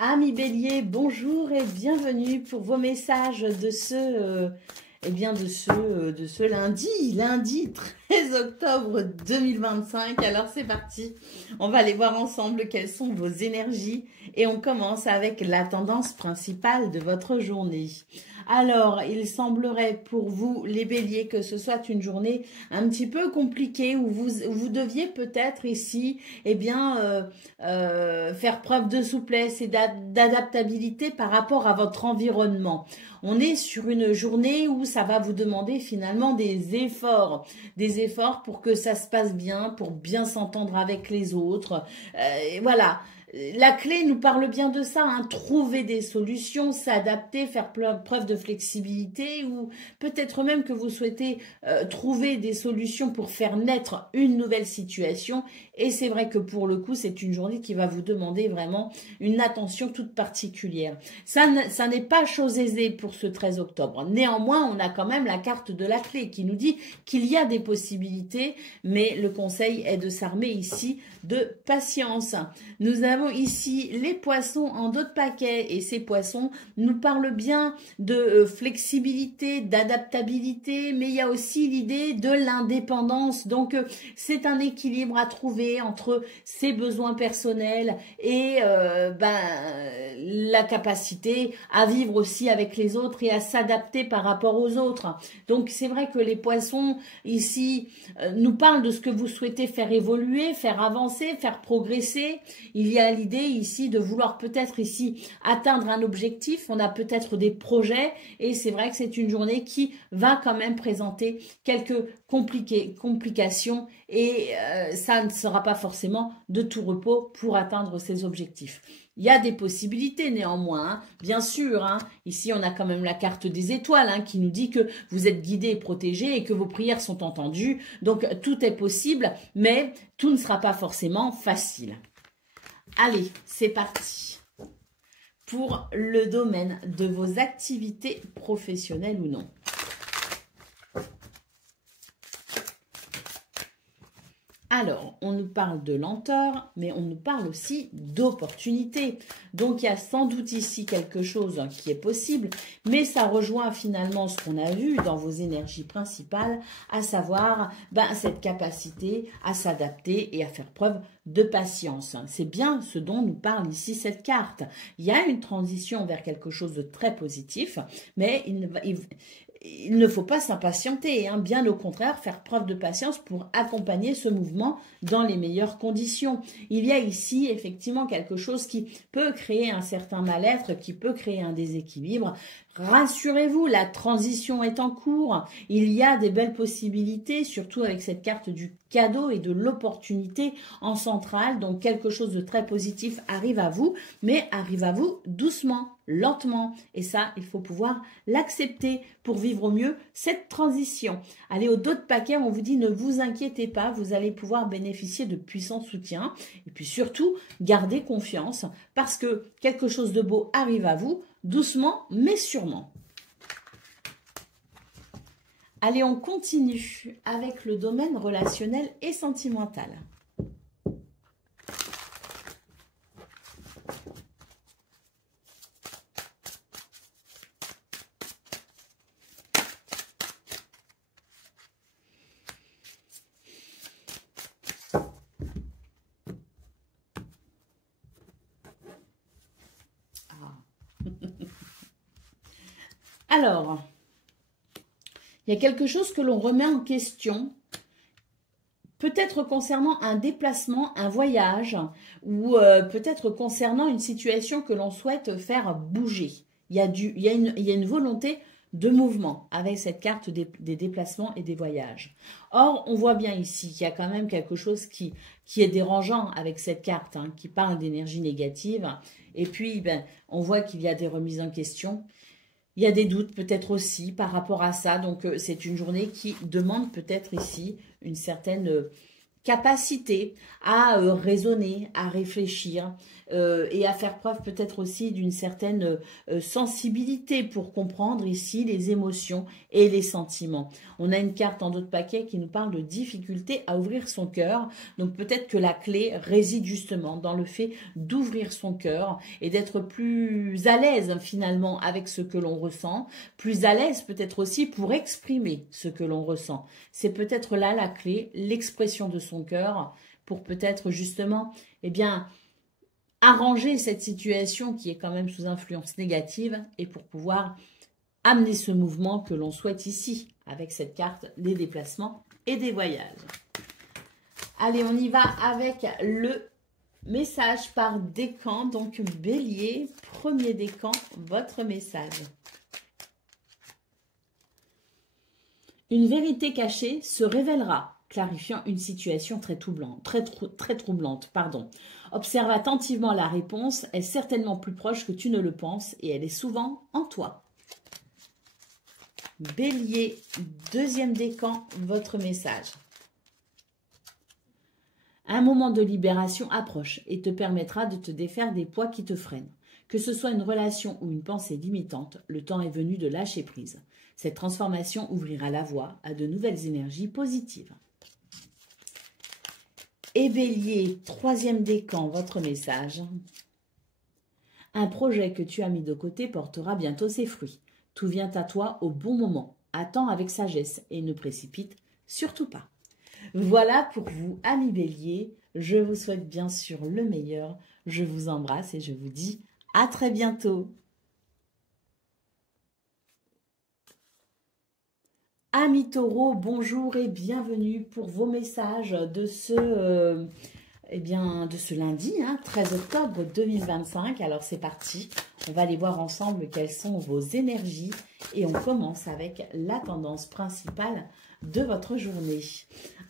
Amis Bélier, bonjour et bienvenue pour vos messages de ce lundi 13 octobre 2025. Alors c'est parti, on va aller voir ensemble quelles sont vos énergies et on commence avec la tendance principale de votre journée. Alors, il semblerait pour vous, les béliers, que ce soit une journée un petit peu compliquée où vous deviez peut-être ici, faire preuve de souplesse et d'adaptabilité par rapport à votre environnement. On est sur une journée où ça va vous demander finalement des efforts pour que ça se passe bien, pour bien s'entendre avec les autres. Voilà. La clé nous parle bien de ça, hein. Trouver des solutions, s'adapter, faire preuve de flexibilité ou peut-être même que vous souhaitez trouver des solutions pour faire naître une nouvelle situation. Et c'est vrai que pour le coup, c'est une journée qui va vous demander vraiment une attention toute particulière. Ça n'est pas chose aisée pour ce 13 octobre. Néanmoins, on a quand même la carte de la clé qui nous dit qu'il y a des possibilités, mais le conseil est de s'armer ici de patience. Nous avons ici les poissons en dos de paquet et ces poissons nous parlent bien de flexibilité, d'adaptabilité, mais il y a aussi l'idée de l'indépendance. Donc c'est un équilibre à trouver entre ses besoins personnels et la capacité à vivre aussi avec les autres et à s'adapter par rapport aux autres. Donc c'est vrai que les poissons ici nous parlent de ce que vous souhaitez faire évoluer, faire avancer, faire progresser. Il y a l'idée ici de vouloir peut-être ici atteindre un objectif. On a peut-être des projets et c'est vrai que c'est une journée qui va quand même présenter quelques complications et ça ne sera pas forcément de tout repos pour atteindre ces objectifs. Il y a des possibilités néanmoins, hein. Bien sûr, hein. Ici on a quand même la carte des étoiles, hein, qui nous dit que vous êtes guidés et protégés et que vos prières sont entendues. Donc tout est possible, mais tout ne sera pas forcément facile. Allez, c'est parti pour le domaine de vos activités professionnelles ou non. Alors, on nous parle de lenteur, mais on nous parle aussi d'opportunité. Donc, il y a sans doute ici quelque chose qui est possible, mais ça rejoint finalement ce qu'on a vu dans vos énergies principales, à savoir cette capacité à s'adapter et à faire preuve de patience. C'est bien ce dont nous parle ici cette carte. Il y a une transition vers quelque chose de très positif, mais il ne faut pas s'impatienter, hein. Bien au contraire, faire preuve de patience pour accompagner ce mouvement dans les meilleures conditions. Il y a ici effectivement quelque chose qui peut créer un certain mal-être, qui peut créer un déséquilibre. Rassurez-vous, la transition est en cours. Il y a des belles possibilités, surtout avec cette carte du cadeau et de l'opportunité en centrale. Donc quelque chose de très positif arrive à vous, mais arrive à vous doucement, lentement. Et ça, il faut pouvoir l'accepter pour vivre au mieux cette transition. Allez, au dos de paquet, on vous dit ne vous inquiétez pas, vous allez pouvoir bénéficier de puissants soutiens. Et puis surtout, gardez confiance parce que quelque chose de beau arrive à vous, doucement mais sûrement. Allez, on continue avec le domaine relationnel et sentimental. Alors, il y a quelque chose que l'on remet en question, peut-être concernant un déplacement, un voyage, ou peut-être concernant une situation que l'on souhaite faire bouger. Il y a une volonté de mouvement avec cette carte des déplacements et des voyages. Or, on voit bien ici qu'il y a quand même quelque chose qui est dérangeant avec cette carte, hein, qui parle d'énergie négative. Et puis, on voit qu'il y a des remises en question. Il y a des doutes peut-être aussi par rapport à ça. Donc, c'est une journée qui demande peut-être ici une certaine capacité à raisonner, à réfléchir. et à faire preuve peut-être aussi d'une certaine sensibilité pour comprendre ici les émotions et les sentiments. On a une carte en dos de paquet qui nous parle de difficulté à ouvrir son cœur. Donc peut-être que la clé réside justement dans le fait d'ouvrir son cœur et d'être plus à l'aise finalement avec ce que l'on ressent, plus à l'aise peut-être aussi pour exprimer ce que l'on ressent. C'est peut-être là la clé, l'expression de son cœur pour peut-être justement, eh bien, arranger cette situation qui est quand même sous influence négative et pour pouvoir amener ce mouvement que l'on souhaite ici avec cette carte des déplacements et des voyages. Allez, on y va avec le message par décan. Donc, Bélier, premier décan, votre message. Une vérité cachée se révélera, clarifiant une situation très troublante. Observe attentivement la réponse, est certainement plus proche que tu ne le penses et elle est souvent en toi. Bélier, deuxième décan, votre message. Un moment de libération approche et te permettra de te défaire des poids qui te freinent. Que ce soit une relation ou une pensée limitante, le temps est venu de lâcher prise. Cette transformation ouvrira la voie à de nouvelles énergies positives. Et Bélier, troisième décan, votre message. Un projet que tu as mis de côté portera bientôt ses fruits. Tout vient à toi au bon moment. Attends avec sagesse et ne précipite surtout pas. Voilà pour vous, amis Bélier. Je vous souhaite bien sûr le meilleur. Je vous embrasse et je vous dis à très bientôt. Amis Taureaux, bonjour et bienvenue pour vos messages de ce lundi, 13 octobre 2025. Alors c'est parti, on va aller voir ensemble quelles sont vos énergies et on commence avec la tendance principale de votre journée.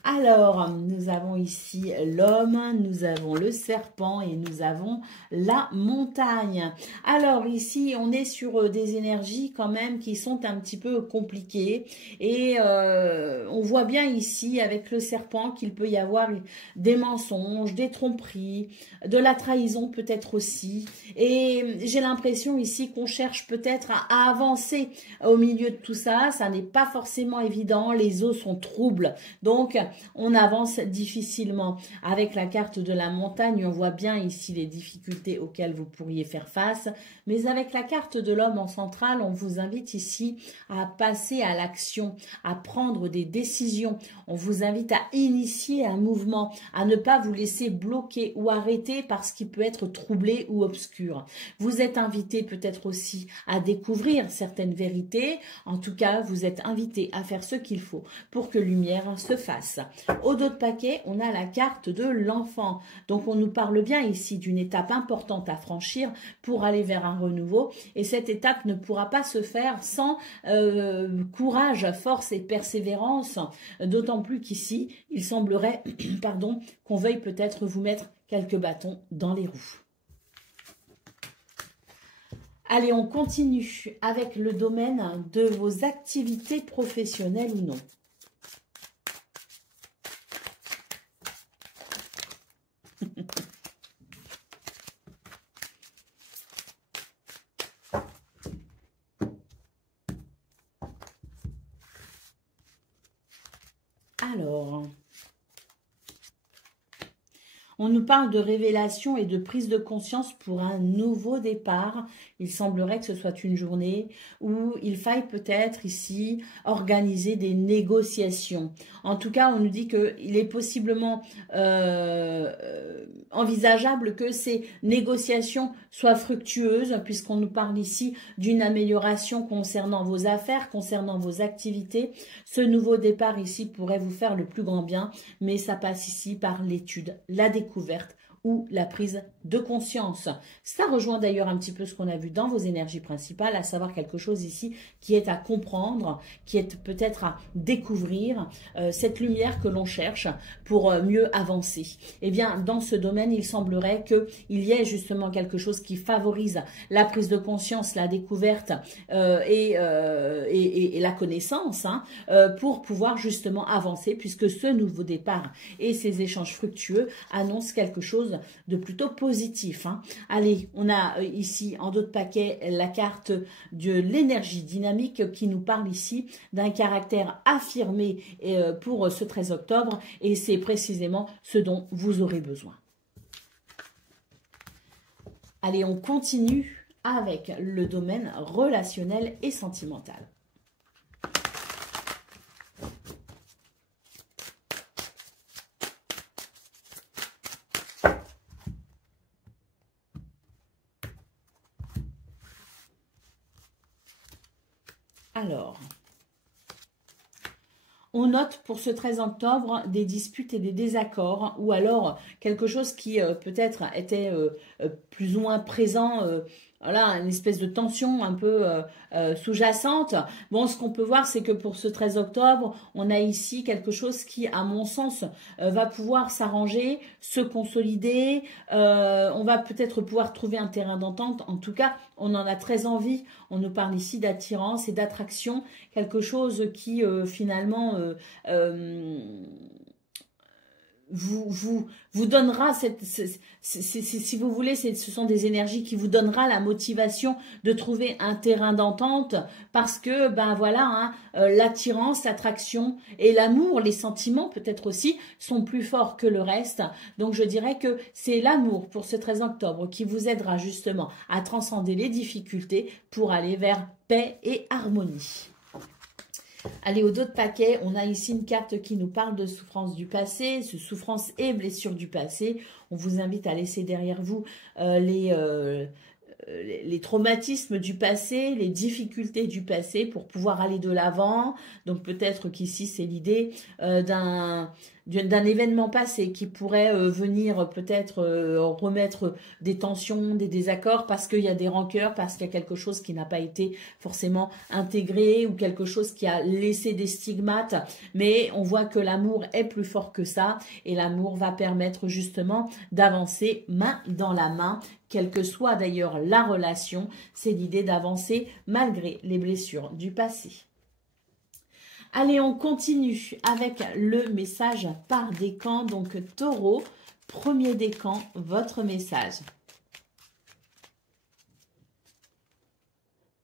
Alors, nous avons ici l'homme, nous avons le serpent et nous avons la montagne. Alors ici, on est sur des énergies quand même qui sont un petit peu compliquées et on voit bien ici avec le serpent qu'il peut y avoir des mensonges, des tromperies, de la trahison peut-être aussi. Et j'ai l'impression ici qu'on cherche peut-être à avancer au milieu de tout ça. Ça n'est pas forcément évident, les eaux sont troubles. Donc, on avance difficilement. Avec la carte de la montagne, on voit bien ici les difficultés auxquelles vous pourriez faire face. Mais avec la carte de l'homme en centrale, on vous invite ici à passer à l'action, à prendre des décisions. On vous invite à initier un mouvement, à ne pas vous laisser bloquer ou arrêter par ce qui peut être troublé ou obscur. Vous êtes invité peut-être aussi à découvrir certaines vérités. En tout cas, vous êtes invité à faire ce qu'il faut pour que lumière se fasse. Au dos de paquet, on a la carte de l'enfant. Donc, on nous parle bien ici d'une étape importante à franchir pour aller vers un renouveau. Et cette étape ne pourra pas se faire sans courage, force et persévérance. D'autant plus qu'ici, il semblerait qu'on veuille peut-être vous mettre quelques bâtons dans les roues. Allez, on continue avec le domaine de vos activités professionnelles ou non. Alors, on nous parle de révélation et de prise de conscience pour un nouveau départ. Il semblerait que ce soit une journée où il faille peut-être ici organiser des négociations. En tout cas, on nous dit qu'il est possiblement envisageable que ces négociations soient fructueuses, puisqu'on nous parle ici d'une amélioration concernant vos affaires, concernant vos activités. Ce nouveau départ ici pourrait vous faire le plus grand bien, mais ça passe ici par l'étude, la découverte ou la prise de conscience. Ça rejoint d'ailleurs un petit peu ce qu'on a vu dans vos énergies principales, à savoir quelque chose ici qui est à comprendre, qui est peut-être à découvrir, cette lumière que l'on cherche pour mieux avancer. Eh bien, dans ce domaine, il semblerait qu'il y ait justement quelque chose qui favorise la prise de conscience, la découverte et la connaissance pour pouvoir justement avancer, puisque ce nouveau départ et ces échanges fructueux annoncent quelque chose chose de plutôt positif, hein. Allez, on a ici en dos de paquet la carte de l'énergie dynamique qui nous parle ici d'un caractère affirmé pour ce 13 octobre et c'est précisément ce dont vous aurez besoin. Allez, on continue avec le domaine relationnel et sentimental. Alors, on note pour ce 13 octobre des disputes et des désaccords ou alors quelque chose qui peut-être était plus ou moins présent, voilà, une espèce de tension un peu sous-jacente. Bon, ce qu'on peut voir, c'est que pour ce 13 octobre, on a ici quelque chose qui, à mon sens, va pouvoir s'arranger, se consolider. On va peut-être pouvoir trouver un terrain d'entente. En tout cas, on en a très envie. On nous parle ici d'attirance et d'attraction, quelque chose qui finalement vous donnera si vous voulez, ce sont des énergies qui vous donnera la motivation de trouver un terrain d'entente parce que ben voilà, hein, l'attirance, l'attraction et l'amour, les sentiments peut-être aussi sont plus forts que le reste. Donc je dirais que c'est l'amour pour ce 13 octobre qui vous aidera justement à transcender les difficultés pour aller vers paix et harmonie. Allez, au dos de paquet, on a ici une carte qui nous parle de souffrance du passé, de souffrance et blessures du passé. On vous invite à laisser derrière vous les traumatismes du passé, les difficultés du passé pour pouvoir aller de l'avant. Donc peut-être qu'ici, c'est l'idée d'un événement passé qui pourrait venir peut-être remettre des tensions, des désaccords parce qu'il y a des rancœurs, parce qu'il y a quelque chose qui n'a pas été forcément intégré ou quelque chose qui a laissé des stigmates. Mais on voit que l'amour est plus fort que ça et l'amour va permettre justement d'avancer main dans la main, quelle que soit d'ailleurs la relation. C'est l'idée d'avancer malgré les blessures du passé. Allez, on continue avec le message par décan. Donc, Taureau, premier décan, votre message.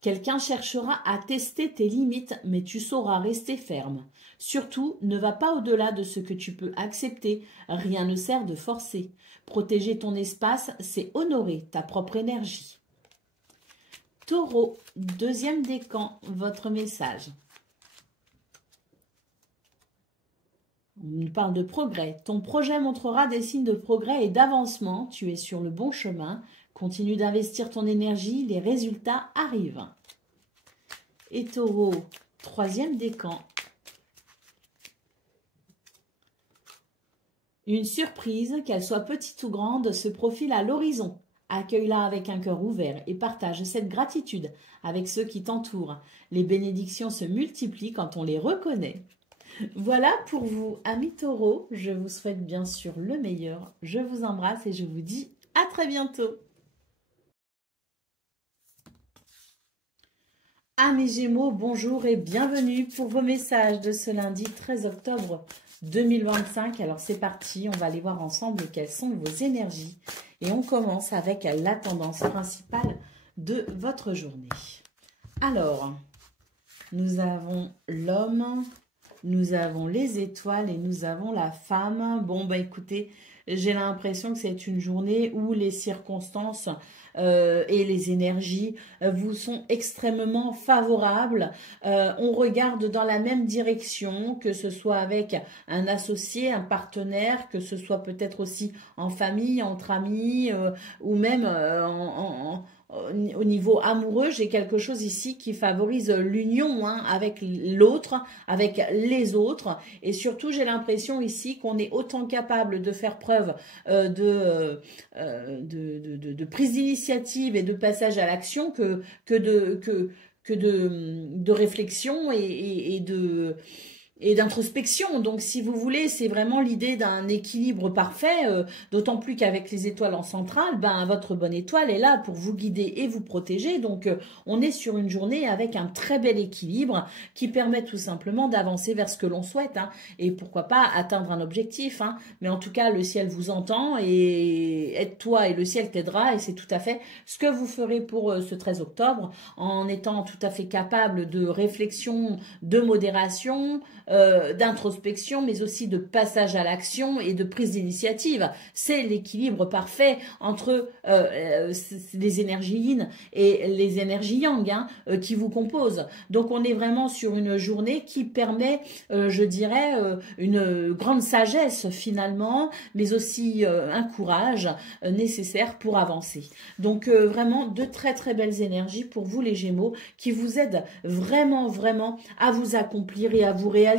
Quelqu'un cherchera à tester tes limites, mais tu sauras rester ferme. Surtout, ne va pas au-delà de ce que tu peux accepter. Rien ne sert de forcer. Protéger ton espace, c'est honorer ta propre énergie. Taureau, deuxième décan, votre message. On nous parle de progrès. Ton projet montrera des signes de progrès et d'avancement. Tu es sur le bon chemin. Continue d'investir ton énergie. Les résultats arrivent. Et Taureau, troisième décan. Une surprise, qu'elle soit petite ou grande, se profile à l'horizon. Accueille-la avec un cœur ouvert et partage cette gratitude avec ceux qui t'entourent. Les bénédictions se multiplient quand on les reconnaît. Voilà pour vous, amis taureaux. Je vous souhaite bien sûr le meilleur. Je vous embrasse et je vous dis à très bientôt. Amis Gémeaux, bonjour et bienvenue pour vos messages de ce lundi 13 octobre 2025. Alors c'est parti, on va aller voir ensemble quelles sont vos énergies. Et on commence avec la tendance principale de votre journée. Alors, nous avons l'homme, nous avons les étoiles et nous avons la femme. Bon, bah écoutez, j'ai l'impression que c'est une journée où les circonstances et les énergies vous sont extrêmement favorables. On regarde dans la même direction, que ce soit avec un associé, un partenaire, que ce soit peut-être aussi en famille, entre amis ou même au niveau amoureux. J'ai quelque chose ici qui favorise l'union avec l'autre, avec les autres. Et surtout, j'ai l'impression ici qu'on est autant capable de faire preuve de prise d'initiative et de passage à l'action que de réflexion et et d'introspection. Donc, si vous voulez, c'est vraiment l'idée d'un équilibre parfait, d'autant plus qu'avec les étoiles en centrale, ben, votre bonne étoile est là pour vous guider et vous protéger. Donc, on est sur une journée avec un très bel équilibre qui permet tout simplement d'avancer vers ce que l'on souhaite, hein, et pourquoi pas atteindre un objectif. Hein. Mais en tout cas, le ciel vous entend et aide-toi et le ciel t'aidera, et c'est tout à fait ce que vous ferez pour ce 13 octobre en étant tout à fait capable de réflexion, de modération, d'introspection, mais aussi de passage à l'action et de prise d'initiative. C'est l'équilibre parfait entre les énergies yin et les énergies yang, hein, qui vous composent. Donc on est vraiment sur une journée qui permet, je dirais, une grande sagesse finalement, mais aussi un courage nécessaire pour avancer. Donc vraiment de très très belles énergies pour vous les Gémeaux qui vous aident vraiment vraiment à vous accomplir et à vous réaliser.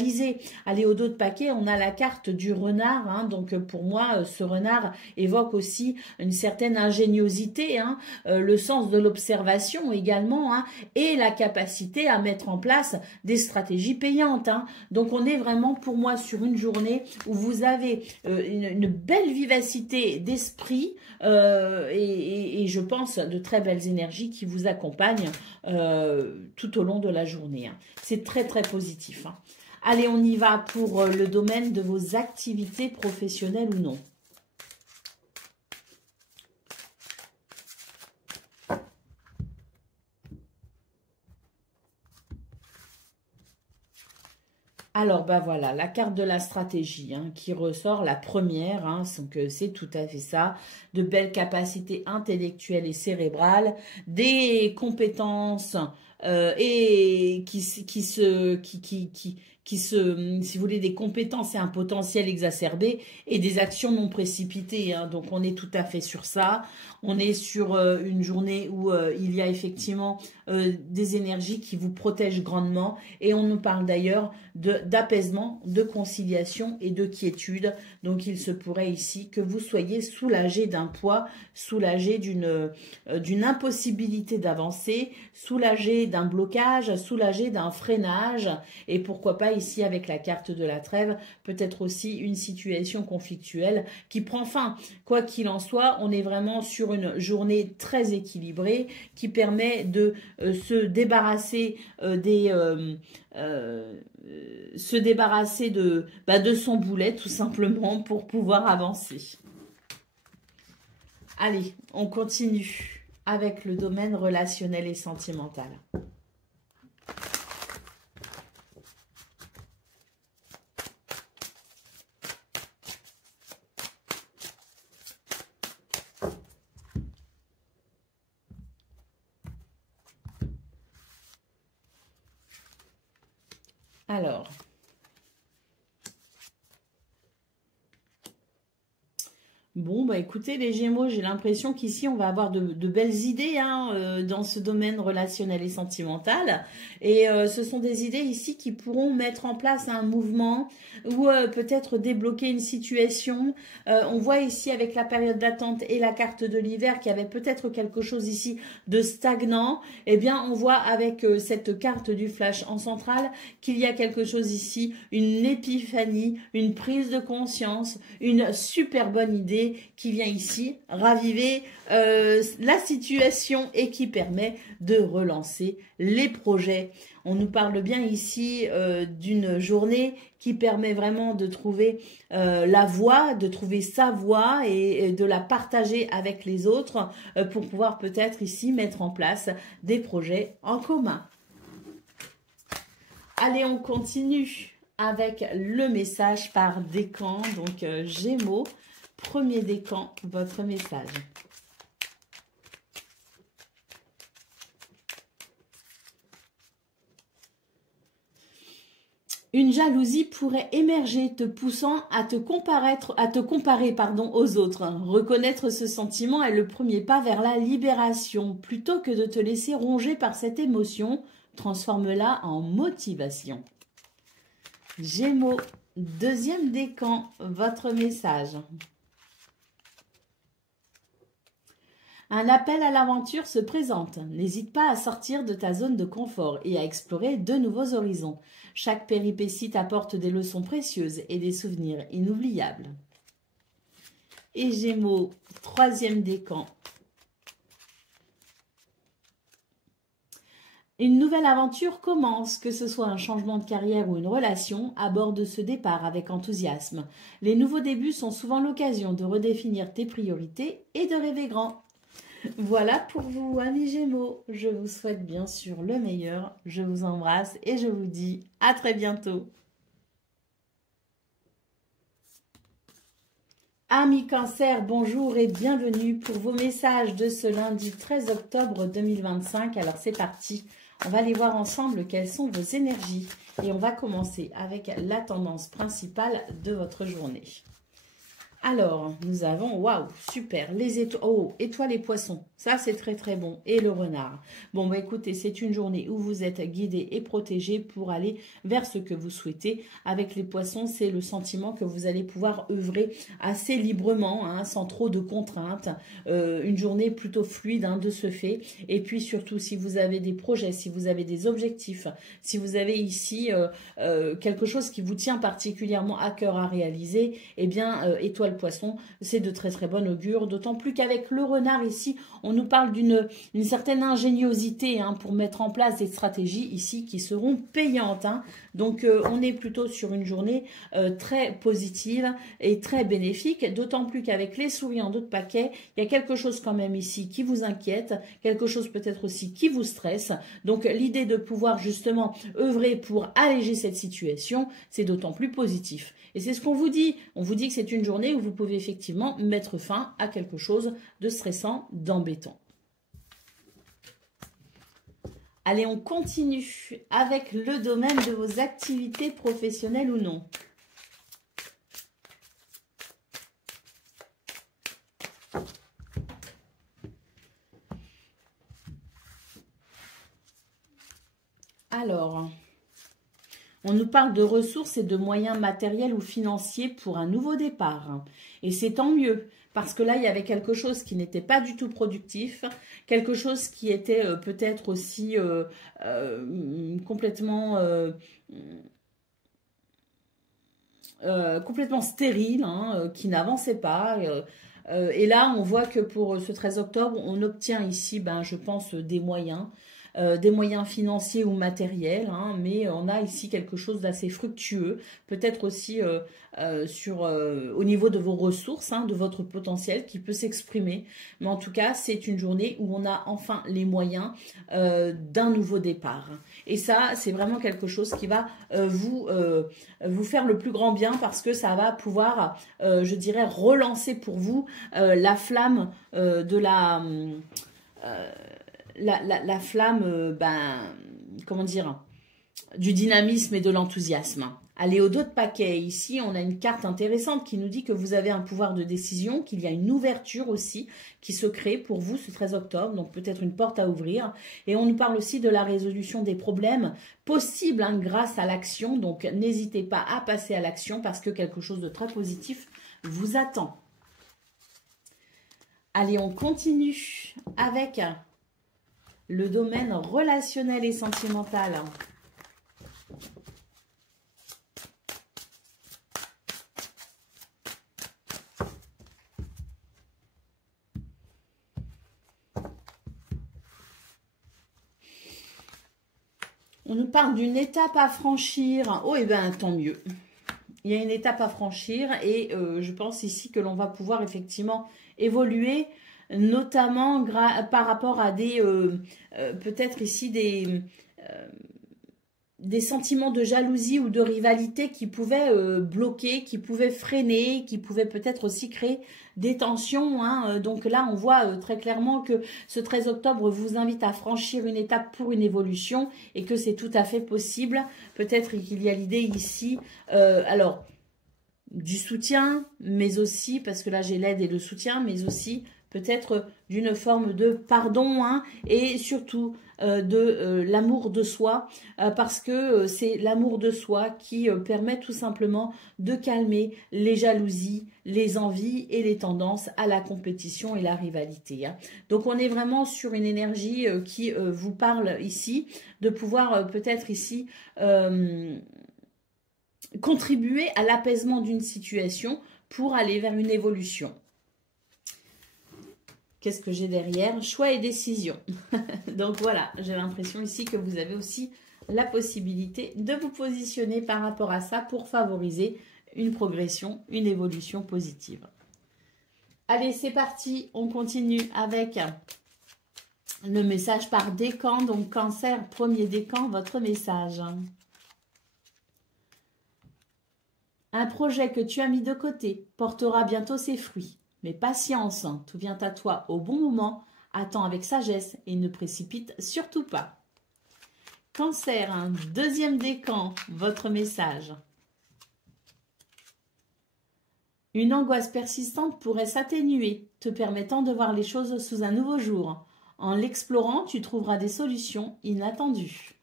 Allez, au dos de paquet, on a la carte du renard, hein, donc pour moi, ce renard évoque aussi une certaine ingéniosité, hein, le sens de l'observation également, hein, et la capacité à mettre en place des stratégies payantes. Hein. Donc on est vraiment pour moi sur une journée où vous avez une belle vivacité d'esprit et je pense de très belles énergies qui vous accompagnent tout au long de la journée. Hein. C'est très très positif. Hein. Allez, on y va pour le domaine de vos activités professionnelles ou non. Alors, ben voilà, la carte de la stratégie hein, qui ressort, la première, hein, c'est tout à fait ça, de belles capacités intellectuelles et cérébrales, des compétences et si vous voulez, des compétences et un potentiel exacerbé et des actions non précipitées. Hein. Donc, on est tout à fait sur ça. On est sur une journée où il y a effectivement des énergies qui vous protègent grandement. Et on nous parle d'ailleurs d'apaisement, de conciliation et de quiétude. Donc, il se pourrait ici que vous soyez soulagé d'un poids, soulagé d'une impossibilité d'avancer, soulagé d'un blocage, soulagé d'un freinage. Et pourquoi pas ici avec la carte de la trêve, peut-être aussi une situation conflictuelle qui prend fin. Quoi qu'il en soit, on est vraiment sur une journée très équilibrée qui permet de se débarrasser de son boulet tout simplement pour pouvoir avancer. Allez, on continue avec le domaine relationnel et sentimental. Alors, bon, bah écoutez les Gémeaux, j'ai l'impression qu'ici on va avoir de belles idées hein, dans ce domaine relationnel et sentimental. Et ce sont des idées ici qui pourront mettre en place un mouvement ou peut-être débloquer une situation. On voit ici avec la période d'attente et la carte de l'hiver qu'il y avait peut-être quelque chose ici de stagnant. Eh bien, on voit avec cette carte du flash en centrale qu'il y a quelque chose ici, une épiphanie, une prise de conscience, une super bonne idée qui vient ici raviver la situation et qui permet de relancer les projets. On nous parle bien ici d'une journée qui permet vraiment de trouver la voie, de trouver sa voie et de la partager avec les autres pour pouvoir peut-être ici mettre en place des projets en commun. Allez, on continue avec le message par décan, donc Gémeaux. Premier décan, votre message. Une jalousie pourrait émerger, te poussant à te comparer aux autres. Reconnaître ce sentiment est le premier pas vers la libération. Plutôt que de te laisser ronger par cette émotion, transforme-la en motivation. Gémeaux, deuxième décan, votre message. Un appel à l'aventure se présente. N'hésite pas à sortir de ta zone de confort et à explorer de nouveaux horizons. Chaque péripétie t'apporte des leçons précieuses et des souvenirs inoubliables. Et Gémeaux, troisième décan. Une nouvelle aventure commence, que ce soit un changement de carrière ou une relation, aborde ce départ avec enthousiasme. Les nouveaux débuts sont souvent l'occasion de redéfinir tes priorités et de rêver grand. Voilà pour vous, amis Gémeaux. Je vous souhaite bien sûr le meilleur. Je vous embrasse et je vous dis à très bientôt. Amis Cancer, bonjour et bienvenue pour vos messages de ce lundi 13 octobre 2025. Alors c'est parti. On va aller voir ensemble quelles sont vos énergies. Et on va commencer avec la tendance principale de votre journée. Alors, nous avons, waouh, super, les étoiles, oh, étoiles et poissons, ça c'est très très bon, et le renard. Bon, bah écoutez, c'est une journée où vous êtes guidé et protégé pour aller vers ce que vous souhaitez. Avec les poissons, c'est le sentiment que vous allez pouvoir œuvrer assez librement, hein, sans trop de contraintes. Une journée plutôt fluide hein, de ce fait. Et puis surtout, si vous avez des projets, si vous avez des objectifs, si vous avez ici quelque chose qui vous tient particulièrement à cœur à réaliser, eh bien, étoile poisson, c'est de très très bon augure, d'autant plus qu'avec le renard ici, on nous parle d'une certaine ingéniosité hein, pour mettre en place des stratégies ici qui seront payantes. Hein. Donc on est plutôt sur une journée très positive et très bénéfique, d'autant plus qu'avec les souris en dos de paquet, il y a quelque chose quand même ici qui vous inquiète, quelque chose peut-être aussi qui vous stresse. Donc l'idée de pouvoir justement œuvrer pour alléger cette situation, c'est d'autant plus positif. Et c'est ce qu'on vous dit. On vous dit que c'est une journée où vous pouvez effectivement mettre fin à quelque chose de stressant, d'embêtant. Allez, on continue avec le domaine de vos activités professionnelles ou non. Alors, on nous parle de ressources et de moyens matériels ou financiers pour un nouveau départ. Et c'est tant mieux, parce que là, il y avait quelque chose qui n'était pas du tout productif, quelque chose qui était peut-être aussi complètement stérile, hein, qui n'avançait pas. Et là, on voit que pour ce 13 octobre, on obtient ici, ben, je pense, des moyens financiers ou matériels, hein, mais on a ici quelque chose d'assez fructueux, peut-être aussi au niveau de vos ressources, hein, de votre potentiel qui peut s'exprimer. Mais en tout cas, c'est une journée où on a enfin les moyens d'un nouveau départ. Et ça, c'est vraiment quelque chose qui va vous faire le plus grand bien parce que ça va pouvoir, je dirais, relancer pour vous la flamme de la flamme, comment dire, du dynamisme et de l'enthousiasme. Allez, au dos de paquet, ici, on a une carte intéressante qui nous dit que vous avez un pouvoir de décision, qu'il y a une ouverture aussi qui se crée pour vous ce 13 octobre, donc peut-être une porte à ouvrir. Et on nous parle aussi de la résolution des problèmes possibles hein, grâce à l'action, donc n'hésitez pas à passer à l'action parce que quelque chose de très positif vous attend. Allez, on continue avec le domaine relationnel et sentimental. On nous parle d'une étape à franchir. Oh, et bien, tant mieux. Il y a une étape à franchir et je pense ici que l'on va pouvoir effectivement évoluer, notamment par rapport à des, peut-être ici des sentiments de jalousie ou de rivalité qui pouvaient bloquer, qui pouvaient freiner, qui pouvaient peut-être aussi créer des tensions. Hein. Donc là, on voit très clairement que ce 13 octobre vous invite à franchir une étape pour une évolution et que c'est tout à fait possible. Peut-être qu'il y a l'idée ici, alors, du soutien, mais aussi, parce que là j'ai l'aide et le soutien, mais aussi peut-être d'une forme de pardon, hein, et surtout de l'amour de soi, parce que c'est l'amour de soi qui permet tout simplement de calmer les jalousies, les envies et les tendances à la compétition et la rivalité, hein. Donc on est vraiment sur une énergie qui vous parle ici, de pouvoir peut-être ici contribuer à l'apaisement d'une situation pour aller vers une évolution. Qu'est-ce que j'ai derrière? Choix et décision. Donc voilà, j'ai l'impression ici que vous avez aussi la possibilité de vous positionner par rapport à ça pour favoriser une progression, une évolution positive. Allez, c'est parti, on continue avec le message par décan. Donc Cancer, premier décan, votre message. Un projet que tu as mis de côté portera bientôt ses fruits. Mais patience, tout vient à toi au bon moment, attends avec sagesse et ne précipite surtout pas. Cancer, deuxième décan, votre message. Une angoisse persistante pourrait s'atténuer, te permettant de voir les choses sous un nouveau jour. En l'explorant, tu trouveras des solutions inattendues.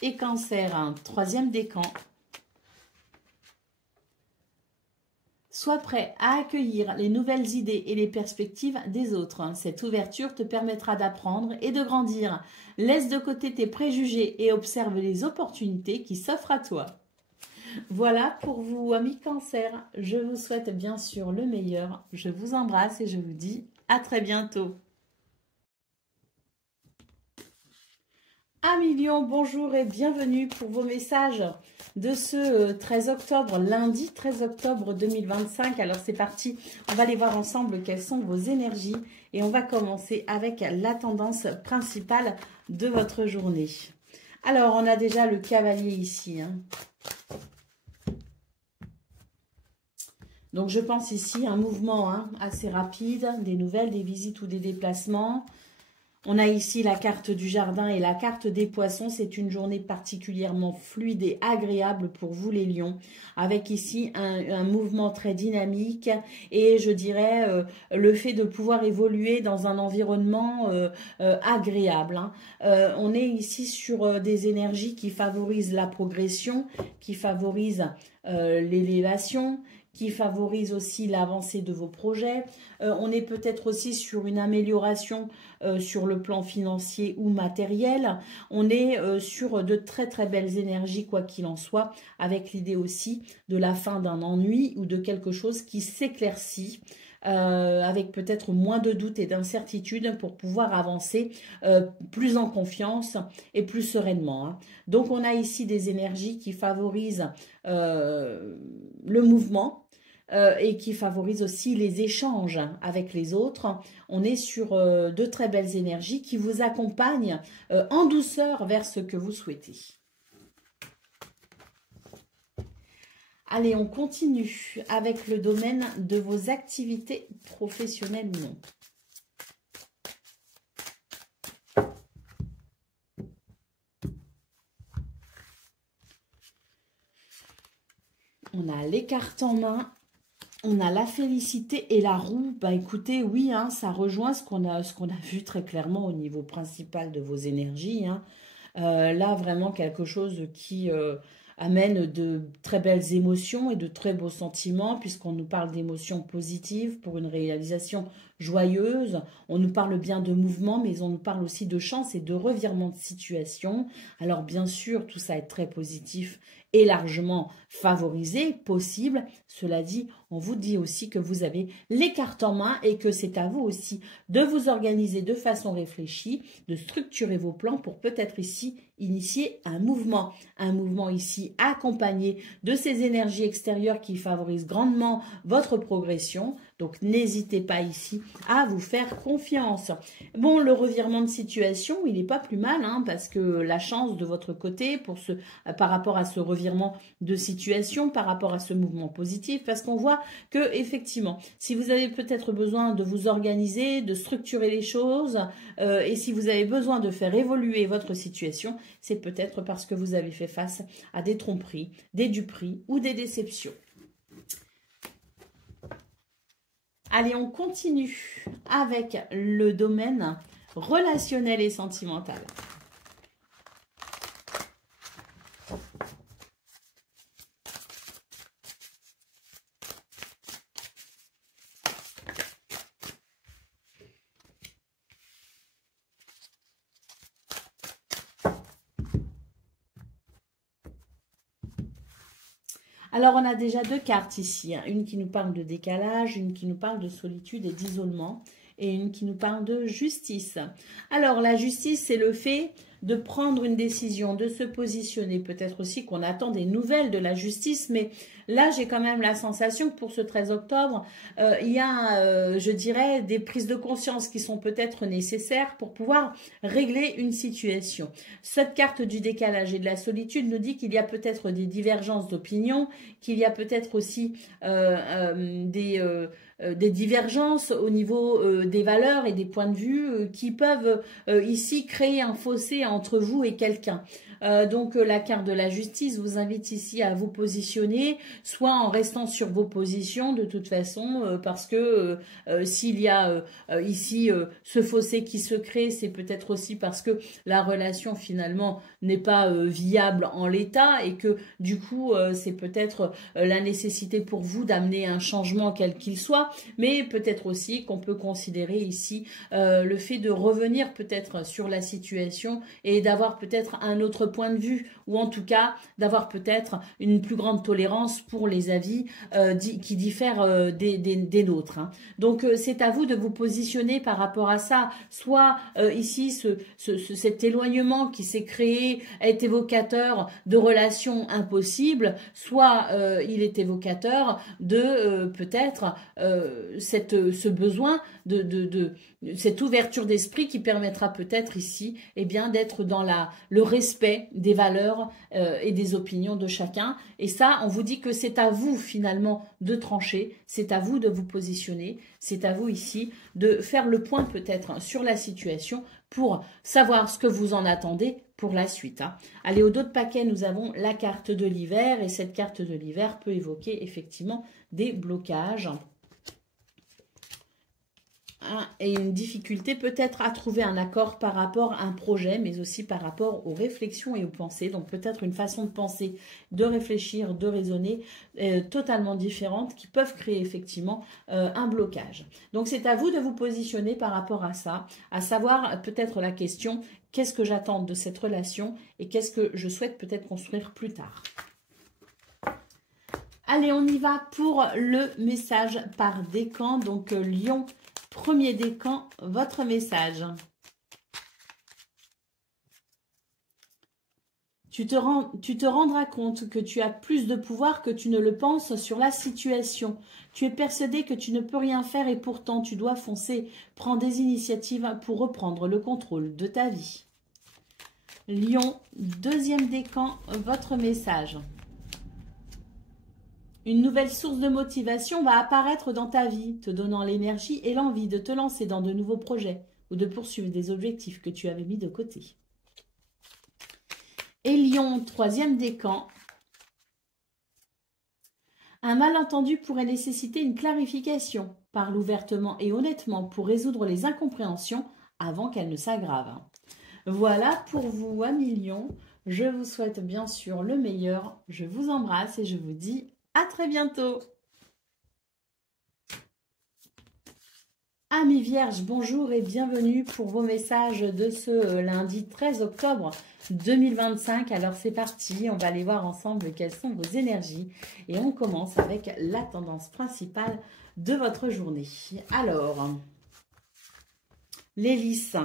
Et Cancer, troisième décan. Sois prêt à accueillir les nouvelles idées et les perspectives des autres. Cette ouverture te permettra d'apprendre et de grandir. Laisse de côté tes préjugés et observe les opportunités qui s'offrent à toi. Voilà pour vous, amis Cancer. Je vous souhaite bien sûr le meilleur. Je vous embrasse et je vous dis à très bientôt. Amis Lion, bonjour et bienvenue pour vos messages de ce 13 octobre, lundi 13 octobre 2025. Alors c'est parti, on va aller voir ensemble quelles sont vos énergies et on va commencer avec la tendance principale de votre journée. Alors on a déjà le cavalier ici, hein. Donc je pense ici un mouvement assez rapide, des nouvelles, des visites ou des déplacements. On a ici la carte du jardin et la carte des poissons. C'est une journée particulièrement fluide et agréable pour vous les lions. Avec ici un mouvement très dynamique et je dirais le fait de pouvoir évoluer dans un environnement agréable, hein. On est ici sur des énergies qui favorisent la progression, qui favorisent l'élévation, qui favorise aussi l'avancée de vos projets. On est peut-être aussi sur une amélioration sur le plan financier ou matériel. On est sur de très très belles énergies, quoi qu'il en soit, avec l'idée aussi de la fin d'un ennui ou de quelque chose qui s'éclaircit. Avec peut-être moins de doutes et d'incertitudes pour pouvoir avancer plus en confiance et plus sereinement, hein. Donc on a ici des énergies qui favorisent le mouvement, et qui favorise aussi les échanges avec les autres. On est sur de très belles énergies qui vous accompagnent en douceur vers ce que vous souhaitez. Allez, on continue avec le domaine de vos activités professionnelles ou non. On a les cartes en main. On a la félicité et la roue. Bah écoutez, oui, hein, ça rejoint ce qu'on a vu très clairement au niveau principal de vos énergies, hein. Là, vraiment quelque chose qui amène de très belles émotions et de très beaux sentiments, puisqu'on nous parle d'émotions positives pour une réalisation joyeuse. On nous parle bien de mouvement, mais on nous parle aussi de chance et de revirement de situation. Alors bien sûr, tout ça est très positif et largement favorisé, possible. Cela dit, on vous dit aussi que vous avez les cartes en main et que c'est à vous aussi de vous organiser de façon réfléchie, de structurer vos plans pour peut-être ici initier un mouvement ici accompagné de ces énergies extérieures qui favorisent grandement votre progression. Donc n'hésitez pas ici à vous faire confiance. Bon, le revirement de situation, il n'est pas plus mal, hein, parce que la chance de votre côté par rapport à ce revirement de situation, par rapport à ce mouvement positif, parce qu'on voit que effectivement, si vous avez peut-être besoin de vous organiser, de structurer les choses, et si vous avez besoin de faire évoluer votre situation, c'est peut-être parce que vous avez fait face à des tromperies, des duperies ou des déceptions. Allez, on continue avec le domaine relationnel et sentimental. Alors, on a déjà deux cartes ici, hein. Une qui nous parle de décalage, une qui nous parle de solitude et d'isolement, et une qui nous parle de justice. Alors, la justice, c'est le fait de prendre une décision, de se positionner. Peut-être aussi qu'on attend des nouvelles de la justice, mais là, j'ai quand même la sensation que pour ce 13 octobre, il y a, je dirais, des prises de conscience qui sont peut-être nécessaires pour pouvoir régler une situation. Cette carte du décalage et de la solitude nous dit qu'il y a peut-être des divergences d'opinion, qu'il y a peut-être aussi des divergences au niveau des valeurs et des points de vue qui peuvent ici créer un fossé entre vous et quelqu'un. Donc la carte de la justice vous invite ici à vous positionner, soit en restant sur vos positions de toute façon, parce que s'il y a ici ce fossé qui se crée, c'est peut-être aussi parce que la relation finalement n'est pas viable en l'état et que du coup c'est peut-être la nécessité pour vous d'amener un changement quel qu'il soit, mais peut-être aussi qu'on peut considérer ici le fait de revenir peut-être sur la situation et d'avoir peut-être un autre point de vue, ou en tout cas d'avoir peut-être une plus grande tolérance pour les avis qui diffèrent des nôtres, hein. Donc c'est à vous de vous positionner par rapport à ça. Soit ici cet éloignement qui s'est créé est évocateur de relations impossibles, soit il est évocateur de peut-être ce besoin de cette ouverture d'esprit qui permettra peut-être ici d'être dans le respect des valeurs et des opinions de chacun. Et ça, on vous dit que c'est à vous finalement de trancher, c'est à vous de vous positionner, c'est à vous ici de faire le point peut-être sur la situation pour savoir ce que vous en attendez pour la suite, hein. Allez, au dos de paquet, nous avons la carte de l'hiver et cette carte de l'hiver peut évoquer effectivement des blocages. Et une difficulté peut-être à trouver un accord par rapport à un projet, mais aussi par rapport aux réflexions et aux pensées. Donc peut-être une façon de penser, de réfléchir, de raisonner totalement différente qui peuvent créer effectivement un blocage. Donc c'est à vous de vous positionner par rapport à ça, à savoir peut-être la question, qu'est-ce que j'attends de cette relation et qu'est-ce que je souhaite peut-être construire plus tard. Allez, on y va pour le message par décan, donc Lion. Premier décan, votre message. Tu te rendras compte que tu as plus de pouvoir que tu ne le penses sur la situation. Tu es persuadé que tu ne peux rien faire et pourtant tu dois foncer. Prends des initiatives pour reprendre le contrôle de ta vie. Lion, deuxième décan, votre message. Une nouvelle source de motivation va apparaître dans ta vie, te donnant l'énergie et l'envie de te lancer dans de nouveaux projets ou de poursuivre des objectifs que tu avais mis de côté. Et Lion, troisième décan. Un malentendu pourrait nécessiter une clarification. Parle ouvertement et honnêtement pour résoudre les incompréhensions avant qu'elles ne s'aggravent. Voilà pour vous, amis Lion. Je vous souhaite bien sûr le meilleur. Je vous embrasse et je vous dis à très bientôt. Amis Vierges, bonjour et bienvenue pour vos messages de ce lundi 13 octobre 2025. Alors c'est parti, on va aller voir ensemble quelles sont vos énergies. Et on commence avec la tendance principale de votre journée. Alors, l'hélice,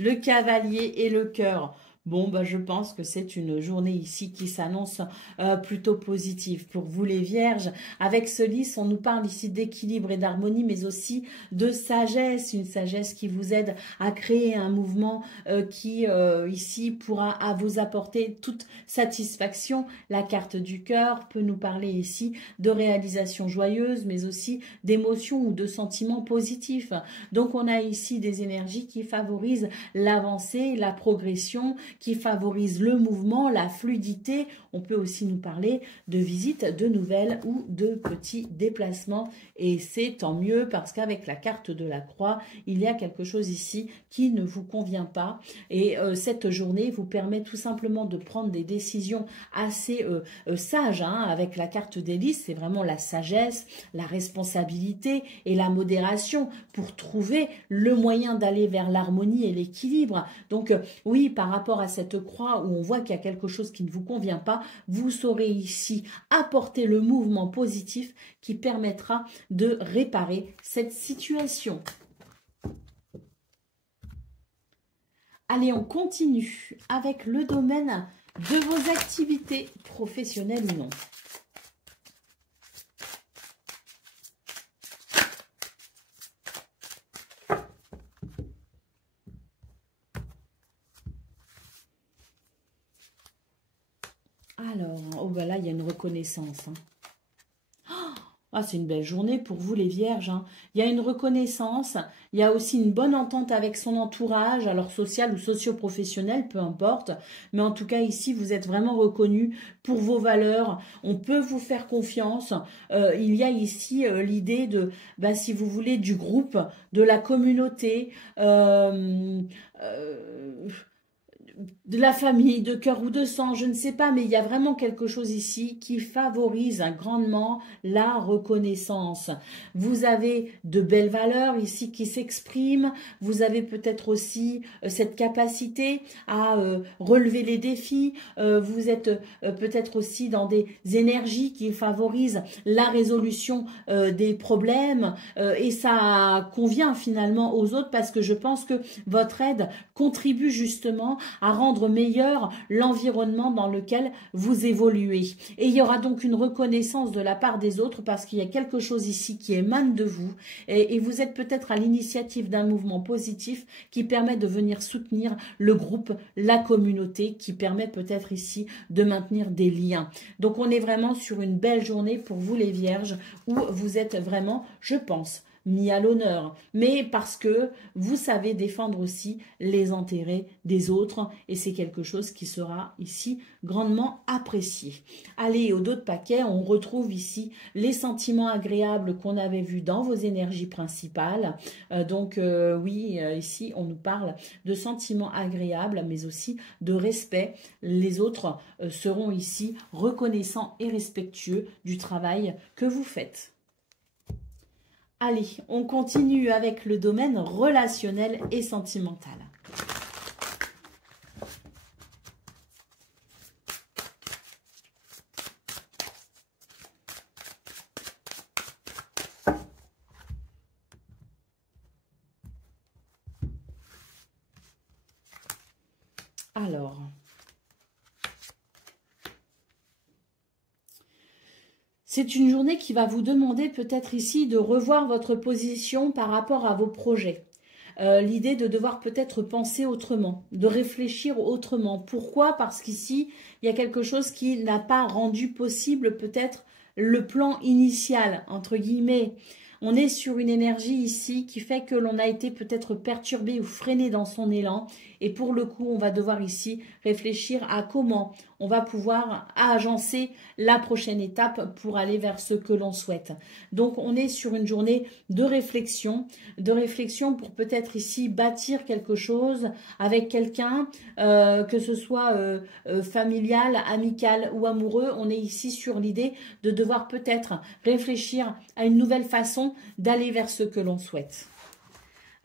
le cavalier et le cœur. Bon, je pense que c'est une journée ici qui s'annonce plutôt positive pour vous les Vierges. Avec ce lys, on nous parle ici d'équilibre et d'harmonie, mais aussi de sagesse, une sagesse qui vous aide à créer un mouvement qui ici pourra vous apporter toute satisfaction. La carte du cœur peut nous parler ici de réalisations joyeuses, mais aussi d'émotions ou de sentiments positifs. Donc on a ici des énergies qui favorisent l'avancée, la progression, qui favorise le mouvement, la fluidité. On peut aussi nous parler de visites, de nouvelles ou de petits déplacements. Et c'est tant mieux parce qu'avec la carte de la croix, il y a quelque chose ici qui ne vous convient pas. Et cette journée vous permet tout simplement de prendre des décisions assez sages. Avec la carte d'hélice, c'est vraiment la sagesse, la responsabilité et la modération pour trouver le moyen d'aller vers l'harmonie et l'équilibre. Donc oui, par rapport à cette croix où on voit qu'il y a quelque chose qui ne vous convient pas, vous saurez ici apporter le mouvement positif qui permettra de réparer cette situation. Allez, on continue avec le domaine de vos activités professionnelles ou non. Alors, oh ben là, il y a une reconnaissance. Ah, c'est une belle journée pour vous les vierges. Il y a une reconnaissance, il y a aussi une bonne entente avec son entourage, alors social ou socio-professionnel, peu importe. Mais en tout cas, ici, vous êtes vraiment reconnu pour vos valeurs. On peut vous faire confiance. Il y a ici l'idée de, si vous voulez, du groupe, de la communauté, de la famille, de cœur ou de sang, je ne sais pas, mais il y a vraiment quelque chose ici qui favorise grandement la reconnaissance. Vous avez de belles valeurs ici qui s'expriment, vous avez peut-être aussi cette capacité à relever les défis, vous êtes peut-être aussi dans des énergies qui favorisent la résolution des problèmes et ça convient finalement aux autres parce que je pense que votre aide contribue justement à rendre meilleur l'environnement dans lequel vous évoluez. Et il y aura donc une reconnaissance de la part des autres parce qu'il y a quelque chose ici qui émane de vous et vous êtes peut-être à l'initiative d'un mouvement positif qui permet de venir soutenir le groupe, la communauté, qui permet peut-être ici de maintenir des liens. Donc on est vraiment sur une belle journée pour vous les vierges où vous êtes vraiment, je pense, mis à l'honneur, mais parce que vous savez défendre aussi les intérêts des autres et c'est quelque chose qui sera ici grandement apprécié. Allez, au dos de paquet, on retrouve ici les sentiments agréables qu'on avait vus dans vos énergies principales. Oui, ici on nous parle de sentiments agréables, mais aussi de respect. Les autres seront ici reconnaissants et respectueux du travail que vous faites. Allez, on continue avec le domaine relationnel et sentimental. Alors, c'est une journée qui va vous demander peut-être ici de revoir votre position par rapport à vos projets. L'idée de devoir peut-être penser autrement, de réfléchir autrement. Pourquoi? Parce qu'ici, il y a quelque chose qui n'a pas rendu possible peut-être le plan initial, entre guillemets. On est sur une énergie ici qui fait que l'on a été peut-être perturbé ou freiné dans son élan. Et pour le coup, on va devoir ici réfléchir à comment on va pouvoir agencer la prochaine étape pour aller vers ce que l'on souhaite. Donc, on est sur une journée de réflexion pour peut-être ici bâtir quelque chose avec quelqu'un, que ce soit familial, amical ou amoureux. On est ici sur l'idée de devoir peut-être réfléchir à une nouvelle façon d'aller vers ce que l'on souhaite.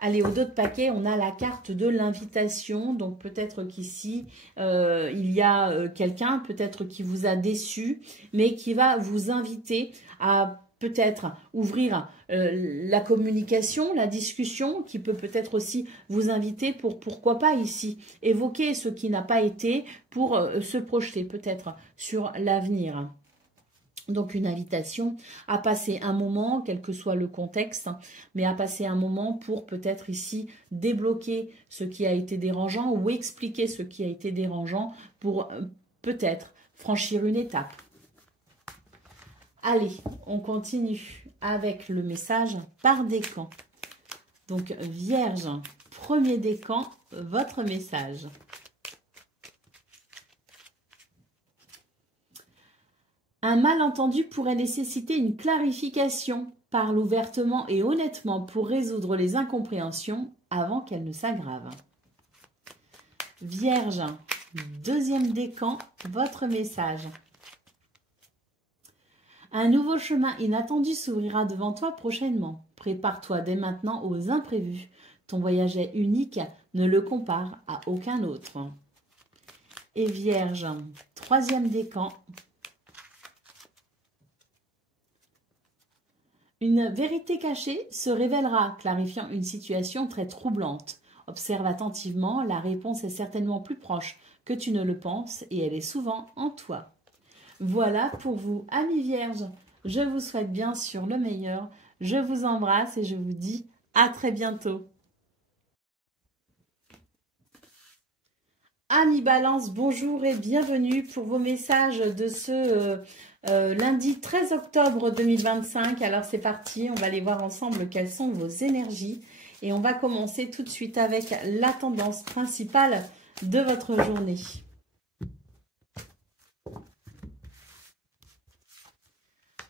Allez, au dos de paquet, on a la carte de l'invitation. Donc, peut-être qu'ici, il y a quelqu'un, peut-être qui vous a déçu, mais qui va vous inviter à peut-être ouvrir la communication, la discussion, qui peut peut-être aussi vous inviter pour, pourquoi pas ici, évoquer ce qui n'a pas été pour se projeter peut-être sur l'avenir. Donc une invitation à passer un moment, quel que soit le contexte, mais à passer un moment pour peut-être ici débloquer ce qui a été dérangeant ou expliquer ce qui a été dérangeant pour peut-être franchir une étape. Allez, on continue avec le message par décan. Donc Vierge, premier décan, votre message. Un malentendu pourrait nécessiter une clarification. Parle ouvertement et honnêtement pour résoudre les incompréhensions avant qu'elles ne s'aggravent. Vierge, deuxième décan, votre message. Un nouveau chemin inattendu s'ouvrira devant toi prochainement. Prépare-toi dès maintenant aux imprévus. Ton voyage est unique, ne le compare à aucun autre. Et Vierge, troisième décan. Une vérité cachée se révélera, clarifiant une situation très troublante. Observe attentivement, la réponse est certainement plus proche que tu ne le penses et elle est souvent en toi. Voilà pour vous, amis vierges. Je vous souhaite bien sûr le meilleur. Je vous embrasse et je vous dis à très bientôt. Amis Balance, bonjour et bienvenue pour vos messages de ce lundi 13 octobre 2025. Alors c'est parti, on va aller voir ensemble quelles sont vos énergies. Et on va commencer tout de suite avec la tendance principale de votre journée.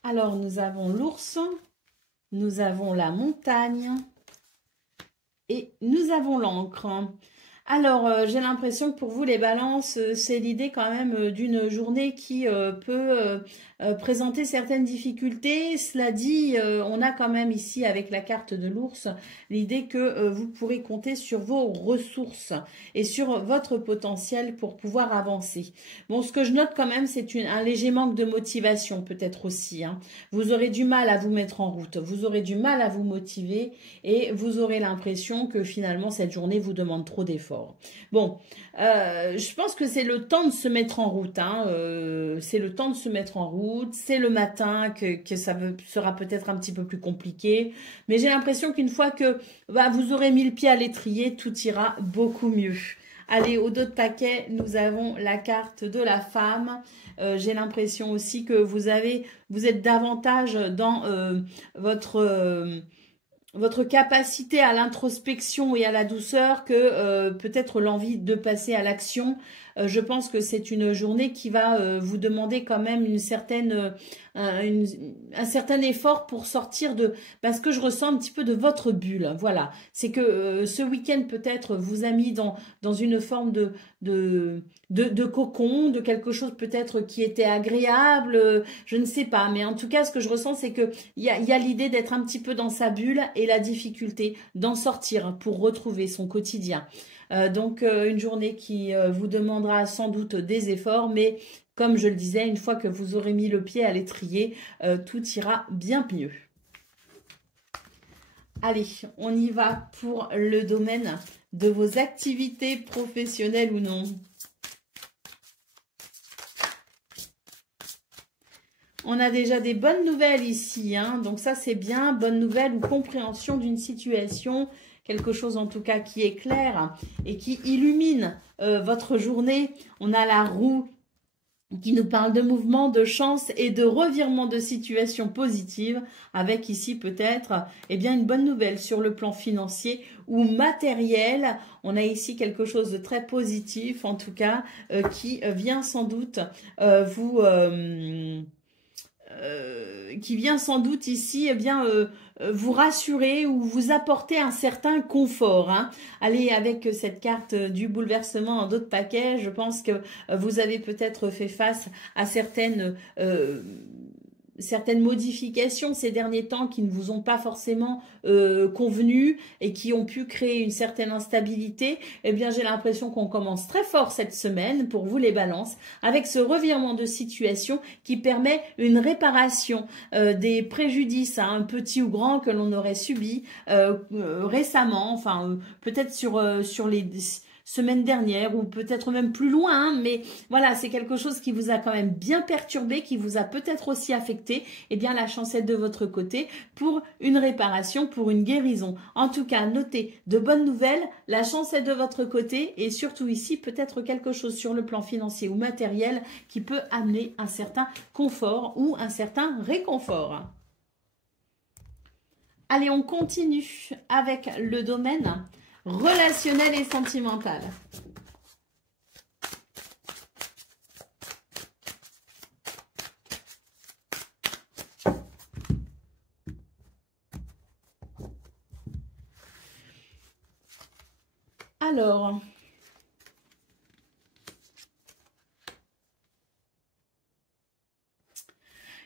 Alors nous avons l'ours, nous avons la montagne et nous avons l'encre. Alors, j'ai l'impression que pour vous, les balances, c'est l'idée quand même d'une journée qui peut présenter certaines difficultés. Cela dit, on a quand même ici, avec la carte de l'ours, l'idée que vous pourrez compter sur vos ressources et sur votre potentiel pour pouvoir avancer. Bon, ce que je note quand même, c'est un léger manque de motivation peut-être aussi. Hein. Vous aurez du mal à vous mettre en route, vous aurez du mal à vous motiver et vous aurez l'impression que finalement, cette journée vous demande trop d'efforts. Bon, je pense que c'est le temps de se mettre en route. Hein, c'est le temps de se mettre en route. C'est le matin que ça sera peut-être un petit peu plus compliqué. Mais j'ai l'impression qu'une fois que vous aurez mis le pied à l'étrier, tout ira beaucoup mieux. Allez, au dos de paquet, nous avons la carte de la femme. J'ai l'impression aussi que vous êtes davantage dans votre capacité à l'introspection et à la douceur que peut-être l'envie de passer à l'action. Je pense que c'est une journée qui va vous demander quand même un certain effort pour sortir de... Parce que je ressens un petit peu de votre bulle. Voilà. C'est que ce week-end peut-être vous a mis dans une forme de cocon, de quelque chose peut-être qui était agréable. Je ne sais pas. Mais en tout cas, ce que je ressens, c'est qu'il y a l'idée d'être un petit peu dans sa bulle et la difficulté d'en sortir pour retrouver son quotidien. Donc, une journée qui vous demandera sans doute des efforts, mais comme je le disais, une fois que vous aurez mis le pied à l'étrier, tout ira bien mieux. Allez, on y va pour le domaine de vos activités professionnelles ou non. On a déjà des bonnes nouvelles ici, hein, donc ça c'est bien, bonne nouvelle ou compréhension d'une situation, quelque chose en tout cas qui est clair et qui illumine votre journée. On a la roue qui nous parle de mouvement, de chance et de revirement de situation positive, avec ici peut-être une bonne nouvelle sur le plan financier ou matériel. On a ici quelque chose de très positif, en tout cas, qui vient sans doute qui vient sans doute ici vous rassurer ou vous apporter un certain confort. Hein. Allez, avec cette carte du bouleversement en dos de paquet, je pense que vous avez peut-être fait face à certaines modifications ces derniers temps qui ne vous ont pas forcément convenu et qui ont pu créer une certaine instabilité. Eh bien, j'ai l'impression qu'on commence très fort cette semaine pour vous les balances avec ce revirement de situation qui permet une réparation des préjudices, hein, petits ou grands, que l'on aurait subis récemment, enfin peut-être sur les semaine dernière ou peut-être même plus loin, hein, mais voilà, c'est quelque chose qui vous a quand même bien perturbé, qui vous a peut-être aussi affecté. Eh bien, la chance est de votre côté pour une réparation, pour une guérison. En tout cas, notez de bonnes nouvelles, la chance est de votre côté et surtout ici, peut-être quelque chose sur le plan financier ou matériel qui peut amener un certain confort ou un certain réconfort. Allez, on continue avec le domaine relationnel et sentimental. Alors,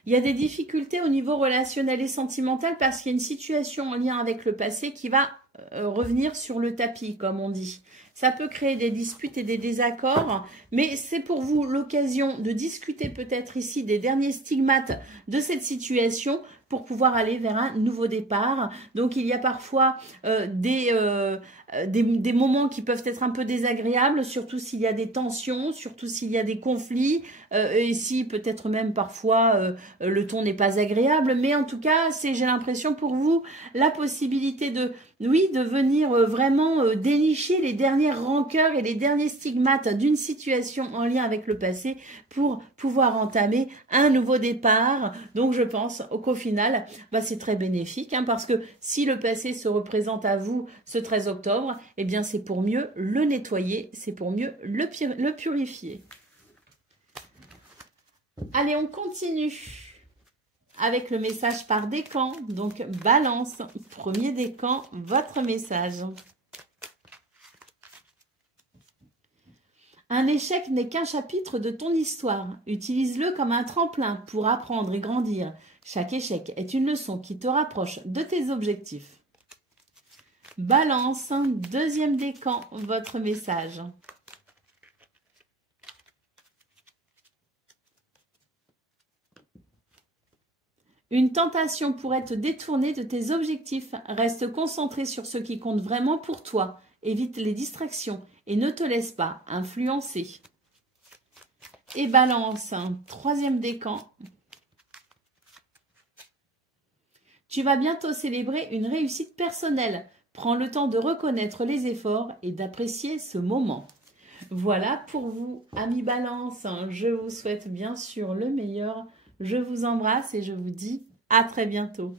il y a des difficultés au niveau relationnel et sentimental parce qu'il y a une situation en lien avec le passé qui va revenir sur le tapis, comme on dit. Ça peut créer des disputes et des désaccords, mais c'est pour vous l'occasion de discuter peut-être ici des derniers stigmates de cette situation pour pouvoir aller vers un nouveau départ. Donc, il y a parfois des moments qui peuvent être un peu désagréables, surtout s'il y a des tensions, surtout s'il y a des conflits, et si peut-être même parfois le ton n'est pas agréable. Mais en tout cas, j'ai l'impression pour vous, la possibilité de venir vraiment dénicher les dernières rancœurs et les derniers stigmates d'une situation en lien avec le passé pour pouvoir entamer un nouveau départ. Donc, je pense qu'au final, c'est très bénéfique parce que si le passé se représente à vous ce 13 octobre, eh bien, c'est pour mieux le nettoyer, c'est pour mieux le purifier. Allez, on continue avec le message par décan. Donc, Balance, premier décan, votre message. Un échec n'est qu'un chapitre de ton histoire. Utilise-le comme un tremplin pour apprendre et grandir. Chaque échec est une leçon qui te rapproche de tes objectifs. Balance, deuxième décan, votre message. Une tentation pourrait te détourner de tes objectifs. Reste concentré sur ce qui compte vraiment pour toi. Évite les distractions et ne te laisse pas influencer. Et Balance, troisième décan. Tu vas bientôt célébrer une réussite personnelle. Prends le temps de reconnaître les efforts et d'apprécier ce moment. Voilà pour vous, amis Balance. Je vous souhaite bien sûr le meilleur. Je vous embrasse et je vous dis à très bientôt.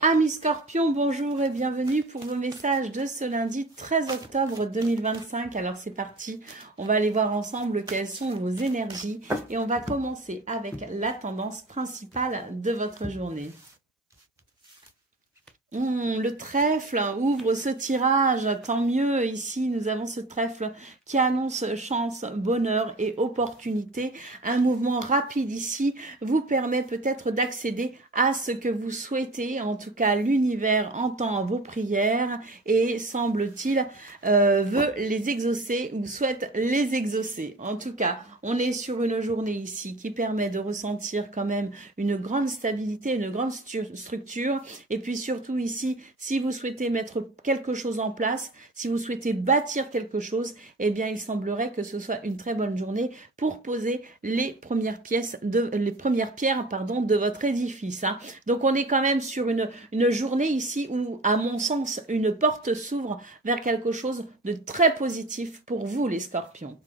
Amis Scorpions, bonjour et bienvenue pour vos messages de ce lundi 13 octobre 2025. Alors c'est parti, on va aller voir ensemble quelles sont vos énergies et on va commencer avec la tendance principale de votre journée. Le trèfle ouvre ce tirage, tant mieux. Ici, nous avons ce trèfle qui annonce chance, bonheur et opportunité. Un mouvement rapide ici vous permet peut-être d'accéder à ce que vous souhaitez. En tout cas, l'univers entend vos prières et semble-t-il veut les exaucer ou souhaite les exaucer. En tout cas, on est sur une journée ici qui permet de ressentir quand même une grande stabilité, une grande structure. Et puis surtout ici, si vous souhaitez mettre quelque chose en place, si vous souhaitez bâtir quelque chose, eh bien il semblerait que ce soit une très bonne journée pour poser les premières pierres de votre édifice. Donc on est quand même sur une journée ici où, à mon sens, une porte s'ouvre vers quelque chose de très positif pour vous les Scorpions.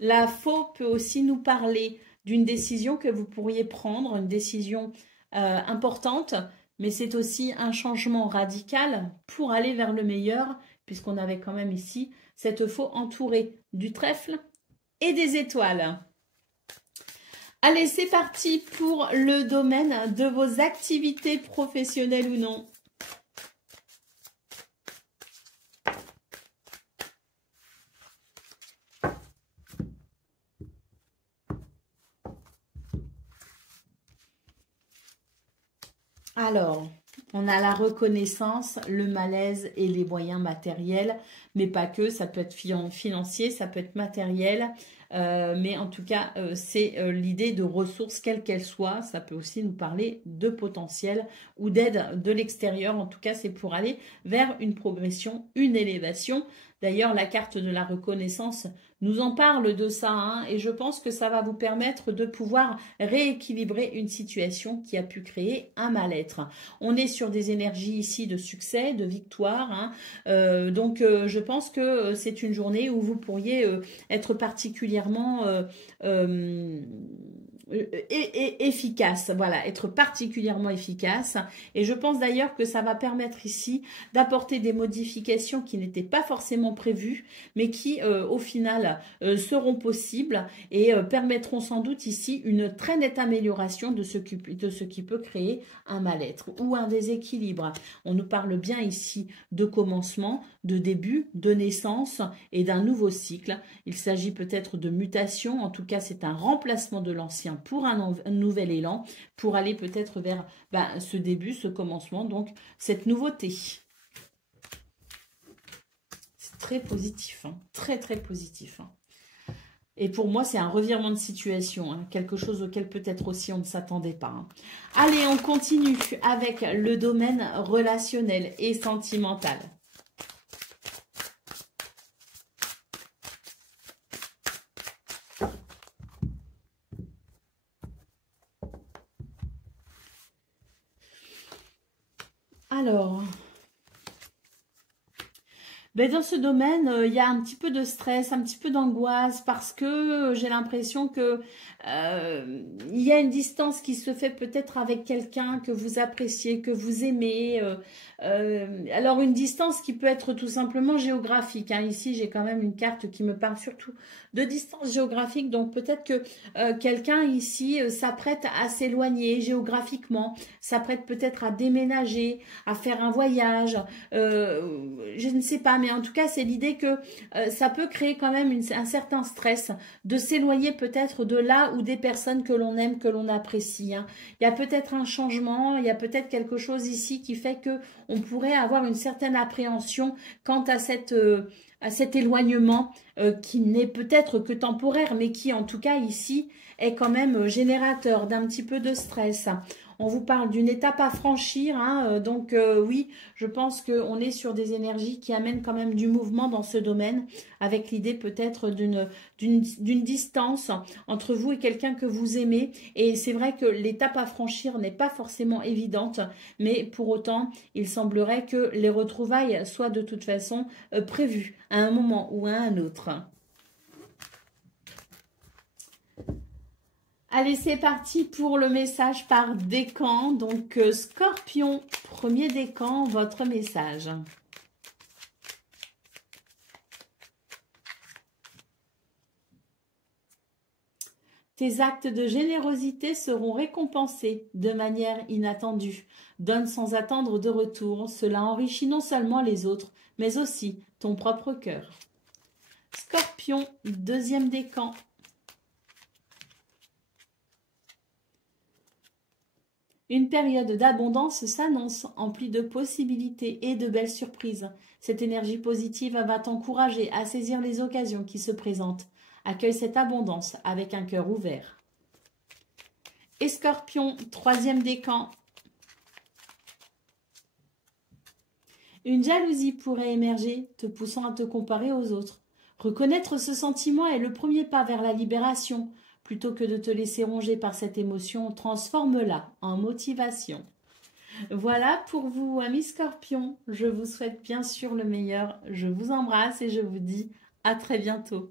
La faux peut aussi nous parler d'une décision que vous pourriez prendre, une décision importante, mais c'est aussi un changement radical pour aller vers le meilleur, puisqu'on avait quand même ici cette faux entourée du trèfle et des étoiles. Allez, c'est parti pour le domaine de vos activités professionnelles ou non. Alors, on a la reconnaissance, le malaise et les moyens matériels, mais pas que, ça peut être financier, ça peut être matériel, mais en tout cas, c'est l'idée de ressources, quelles qu'elles soient. Ça peut aussi nous parler de potentiel ou d'aide de l'extérieur. En tout cas, c'est pour aller vers une progression, une élévation. D'ailleurs, la carte de la reconnaissance nous en parle de ça, et je pense que ça va vous permettre de pouvoir rééquilibrer une situation qui a pu créer un mal-être. On est sur des énergies ici de succès, de victoire, donc je pense que c'est une journée où vous pourriez être particulièrement efficace, voilà, être particulièrement efficace. Et je pense d'ailleurs que ça va permettre ici d'apporter des modifications qui n'étaient pas forcément prévues, mais qui au final seront possibles et permettront sans doute ici une très nette amélioration de ce qui peut créer un mal-être ou un déséquilibre. On nous parle bien ici de commencement, de début, de naissance et d'un nouveau cycle. Il s'agit peut-être de mutation, en tout cas c'est un remplacement de l'ancien pour un nouvel élan, pour aller peut-être vers ce début, ce commencement, donc cette nouveauté. C'est très positif, hein, très très positif. Hein. Et pour moi, c'est un revirement de situation, hein, quelque chose auquel peut-être aussi on ne s'attendait pas. Hein. Allez, on continue avec le domaine relationnel et sentimental. Alors, dans ce domaine, il y a un petit peu de stress, un petit peu d'angoisse parce que j'ai l'impression que il y a une distance qui se fait peut-être avec quelqu'un que vous appréciez, que vous aimez. Alors une distance qui peut être tout simplement géographique. Hein. Ici, j'ai quand même une carte qui me parle surtout de distance géographique. Donc peut-être que quelqu'un ici s'apprête à s'éloigner géographiquement, s'apprête peut-être à déménager, à faire un voyage. Je ne sais pas, mais en tout cas, c'est l'idée que ça peut créer quand même un certain stress de s'éloigner peut-être de là ou des personnes que l'on aime, que l'on apprécie. Hein. Il y a peut-être un changement, il y a peut-être quelque chose ici qui fait que on pourrait avoir une certaine appréhension quant à cet éloignement qui n'est peut-être que temporaire, mais qui en tout cas ici est quand même générateur d'un petit peu de stress. On vous parle d'une étape à franchir, hein, donc oui, je pense qu'on est sur des énergies qui amènent quand même du mouvement dans ce domaine, avec l'idée peut-être d'une distance entre vous et quelqu'un que vous aimez. Et c'est vrai que l'étape à franchir n'est pas forcément évidente, mais pour autant, il semblerait que les retrouvailles soient de toute façon prévues à un moment ou à un autre. Allez, c'est parti pour le message par décan. Donc, Scorpion, premier décan, votre message. Tes actes de générosité seront récompensés de manière inattendue. Donne sans attendre de retour. Cela enrichit non seulement les autres, mais aussi ton propre cœur. Scorpion, deuxième décan. Une période d'abondance s'annonce, emplie de possibilités et de belles surprises. Cette énergie positive va t'encourager à saisir les occasions qui se présentent. Accueille cette abondance avec un cœur ouvert. Et Scorpion, troisième décan. Une jalousie pourrait émerger, te poussant à te comparer aux autres. Reconnaître ce sentiment est le premier pas vers la libération. Plutôt que de te laisser ronger par cette émotion, transforme-la en motivation. Voilà pour vous, amis Scorpions. Je vous souhaite bien sûr le meilleur. Je vous embrasse et je vous dis à très bientôt.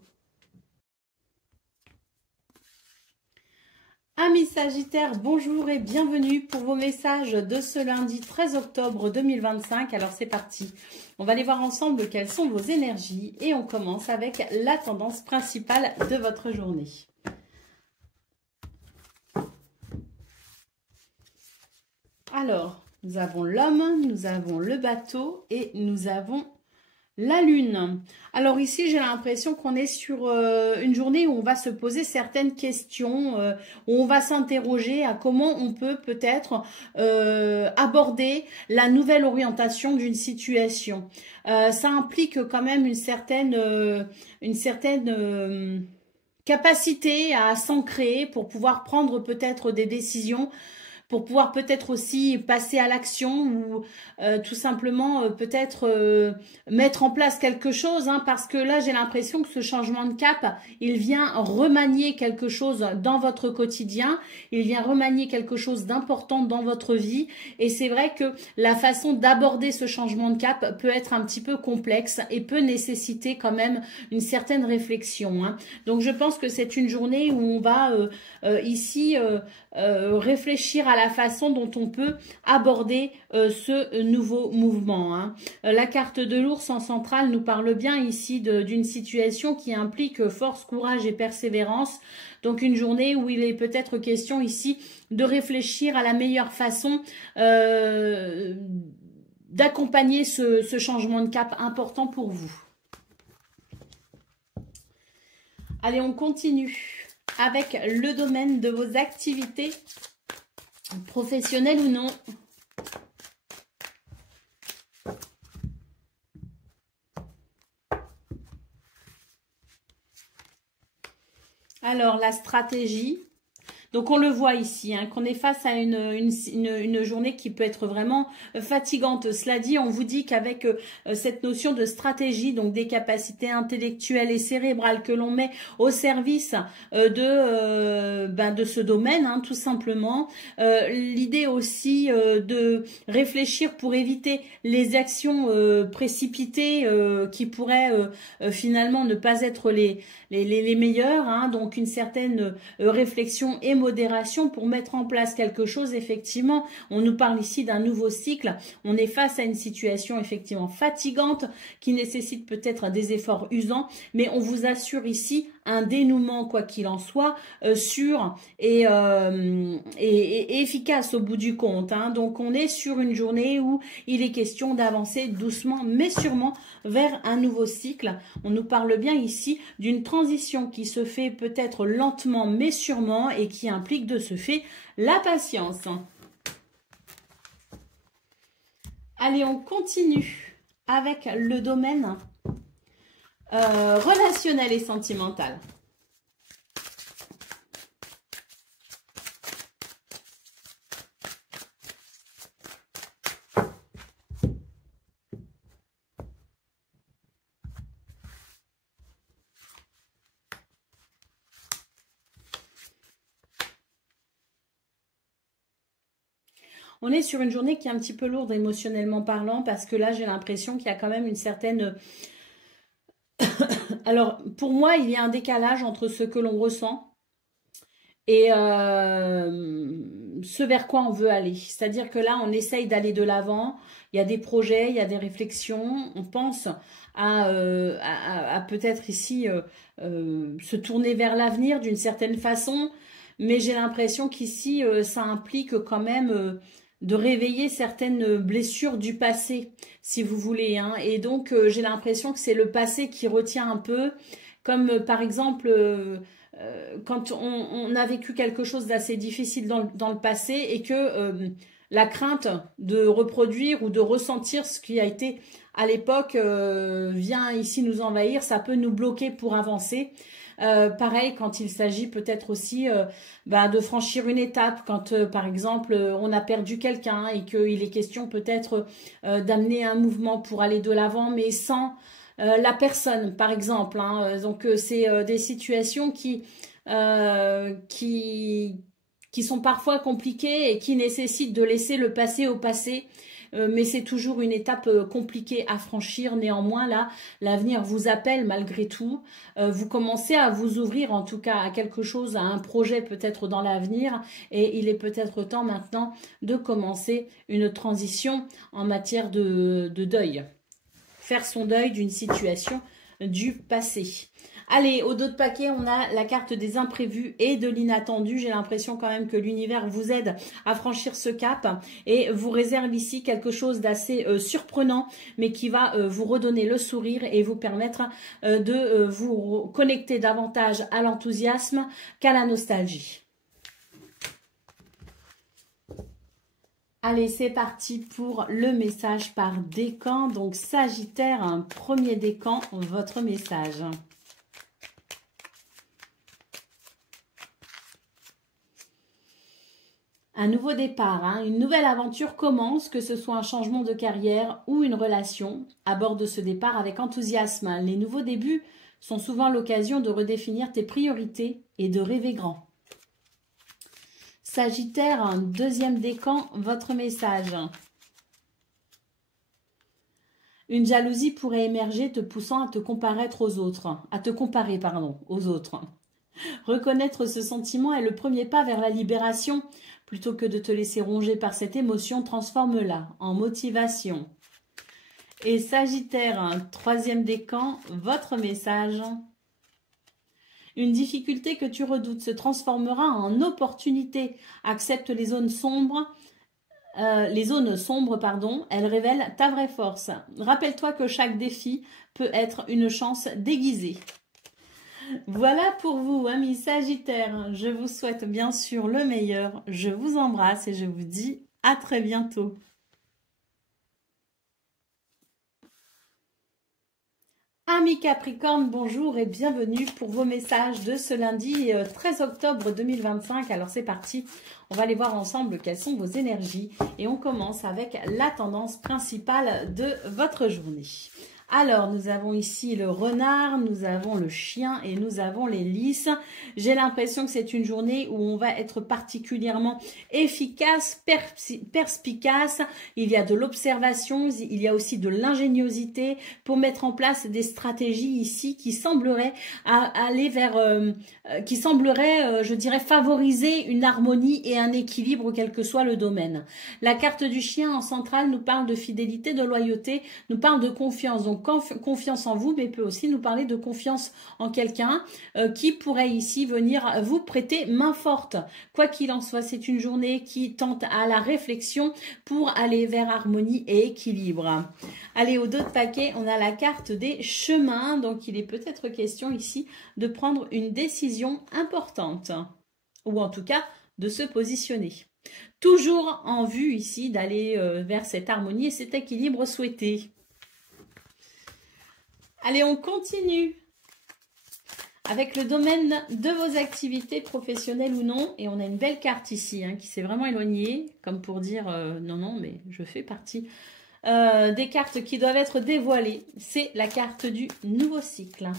Amis Sagittaires, bonjour et bienvenue pour vos messages de ce lundi 13 octobre 2025. Alors c'est parti, on va aller voir ensemble quelles sont vos énergies et on commence avec la tendance principale de votre journée. Alors, nous avons l'homme, nous avons le bateau et nous avons la lune. Alors ici, j'ai l'impression qu'on est sur une journée où on va se poser certaines questions, où on va s'interroger à comment on peut peut-être aborder la nouvelle orientation d'une situation. Ça implique quand même une certaine capacité à s'ancrer pour pouvoir prendre peut-être des décisions pour pouvoir peut-être aussi passer à l'action ou tout simplement peut-être mettre en place quelque chose, hein, parce que là j'ai l'impression que ce changement de cap, il vient remanier quelque chose dans votre quotidien, il vient remanier quelque chose d'important dans votre vie, et c'est vrai que la façon d'aborder ce changement de cap peut être un petit peu complexe et peut nécessiter quand même une certaine réflexion, hein. Donc je pense que c'est une journée où on va ici réfléchir à la façon dont on peut aborder ce nouveau mouvement, hein. La carte de l'ours en centrale nous parle bien ici d'une situation qui implique force, courage et persévérance. Donc une journée où il est peut-être question ici de réfléchir à la meilleure façon d'accompagner ce changement de cap important pour vous. Allez, on continue avec le domaine de vos activités, professionnelles ou non. Alors, la stratégie. Donc, on le voit ici, hein, qu'on est face à une journée qui peut être vraiment fatigante. Cela dit, on vous dit qu'avec cette notion de stratégie, donc des capacités intellectuelles et cérébrales que l'on met au service de ce domaine, hein, tout simplement, l'idée aussi de réfléchir pour éviter les actions précipitées qui pourraient finalement ne pas être les meilleures, hein, donc une certaine réflexion et modération pour mettre en place quelque chose. Effectivement, on nous parle ici d'un nouveau cycle, on est face à une situation effectivement fatigante qui nécessite peut-être des efforts usants, mais on vous assure ici un dénouement, quoi qu'il en soit, sûr et efficace au bout du compte, hein. Donc on est sur une journée où il est question d'avancer doucement mais sûrement vers un nouveau cycle. On nous parle bien ici d'une transition qui se fait peut-être lentement mais sûrement et qui implique de ce fait la patience. Allez, on continue avec le domaine relationnel et sentimental. On est sur une journée qui est un petit peu lourde émotionnellement parlant, parce que là j'ai l'impression qu'il y a quand même une certaine... Alors pour moi il y a un décalage entre ce que l'on ressent et ce vers quoi on veut aller. C'est-à-dire que là, on essaye d'aller de l'avant, il y a des projets, il y a des réflexions, on pense à peut-être ici se tourner vers l'avenir d'une certaine façon, mais j'ai l'impression qu'ici, ça implique quand même de réveiller certaines blessures du passé, si vous voulez, hein. Et donc, j'ai l'impression que c'est le passé qui retient un peu, comme par exemple... quand on a vécu quelque chose d'assez difficile dans le passé et que la crainte de reproduire ou de ressentir ce qui a été à l'époque vient ici nous envahir, ça peut nous bloquer pour avancer. Pareil quand il s'agit peut-être aussi de franchir une étape, quand par exemple on a perdu quelqu'un et qu'il est question peut-être d'amener un mouvement pour aller de l'avant mais sans... la personne, par exemple, hein. Donc c'est des situations qui sont parfois compliquées et qui nécessitent de laisser le passé au passé. Mais c'est toujours une étape compliquée à franchir. Néanmoins, là, l'avenir vous appelle malgré tout. Vous commencez à vous ouvrir, en tout cas, à quelque chose, à un projet peut-être dans l'avenir. Et il est peut-être temps maintenant de commencer une transition en matière de deuil. Faire son deuil d'une situation du passé. Allez, au dos de paquet, on a la carte des imprévus et de l'inattendu. J'ai l'impression quand même que l'univers vous aide à franchir ce cap et vous réserve ici quelque chose d'assez surprenant, mais qui va vous redonner le sourire et vous permettre de vous connecter davantage à l'enthousiasme qu'à la nostalgie. Allez, c'est parti pour le message par décan. Donc, Sagittaire, un premier décan, votre message. Un nouveau départ, hein, une nouvelle aventure commence, que ce soit un changement de carrière ou une relation. Aborde ce départ avec enthousiasme. Les nouveaux débuts sont souvent l'occasion de redéfinir tes priorités et de rêver grand. Sagittaire, un deuxième décan, votre message. Une jalousie pourrait émerger te poussant à te comparer aux autres. Reconnaître ce sentiment est le premier pas vers la libération. Plutôt que de te laisser ronger par cette émotion, transforme-la en motivation. Et Sagittaire, un troisième décan, votre message. Une difficulté que tu redoutes se transformera en opportunité. Accepte les zones sombres. Elles révèlent ta vraie force. Rappelle-toi que chaque défi peut être une chance déguisée. Voilà pour vous, amis Sagittaires. Je vous souhaite bien sûr le meilleur. Je vous embrasse et je vous dis à très bientôt. Amis Capricorne, bonjour et bienvenue pour vos messages de ce lundi 13 octobre 2025. Alors c'est parti, on va aller voir ensemble quelles sont vos énergies et on commence avec la tendance principale de votre journée. Alors, nous avons ici le renard, nous avons le chien et nous avons les lys. J'ai l'impression que c'est une journée où on va être particulièrement efficace, perspicace. Il y a de l'observation, il y a aussi de l'ingéniosité pour mettre en place des stratégies ici qui sembleraient aller vers, je dirais, favoriser une harmonie et un équilibre quel que soit le domaine. La carte du chien en centrale nous parle de fidélité, de loyauté, nous parle de confiance. Donc, confiance en vous, mais peut aussi nous parler de confiance en quelqu'un qui pourrait ici venir vous prêter main forte. Quoi qu'il en soit, c'est une journée qui tente à la réflexion pour aller vers harmonie et équilibre. Allez, au dos de paquet, on a la carte des chemins. Donc, il est peut-être question ici de prendre une décision importante. Ou en tout cas, de se positionner. Toujours en vue ici d'aller vers cette harmonie et cet équilibre souhaité. Allez, on continue avec le domaine de vos activités professionnelles ou non. Et on a une belle carte ici qui s'est vraiment éloignée, comme pour dire non, mais je fais partie des cartes qui doivent être dévoilées. C'est la carte du nouveau cycle.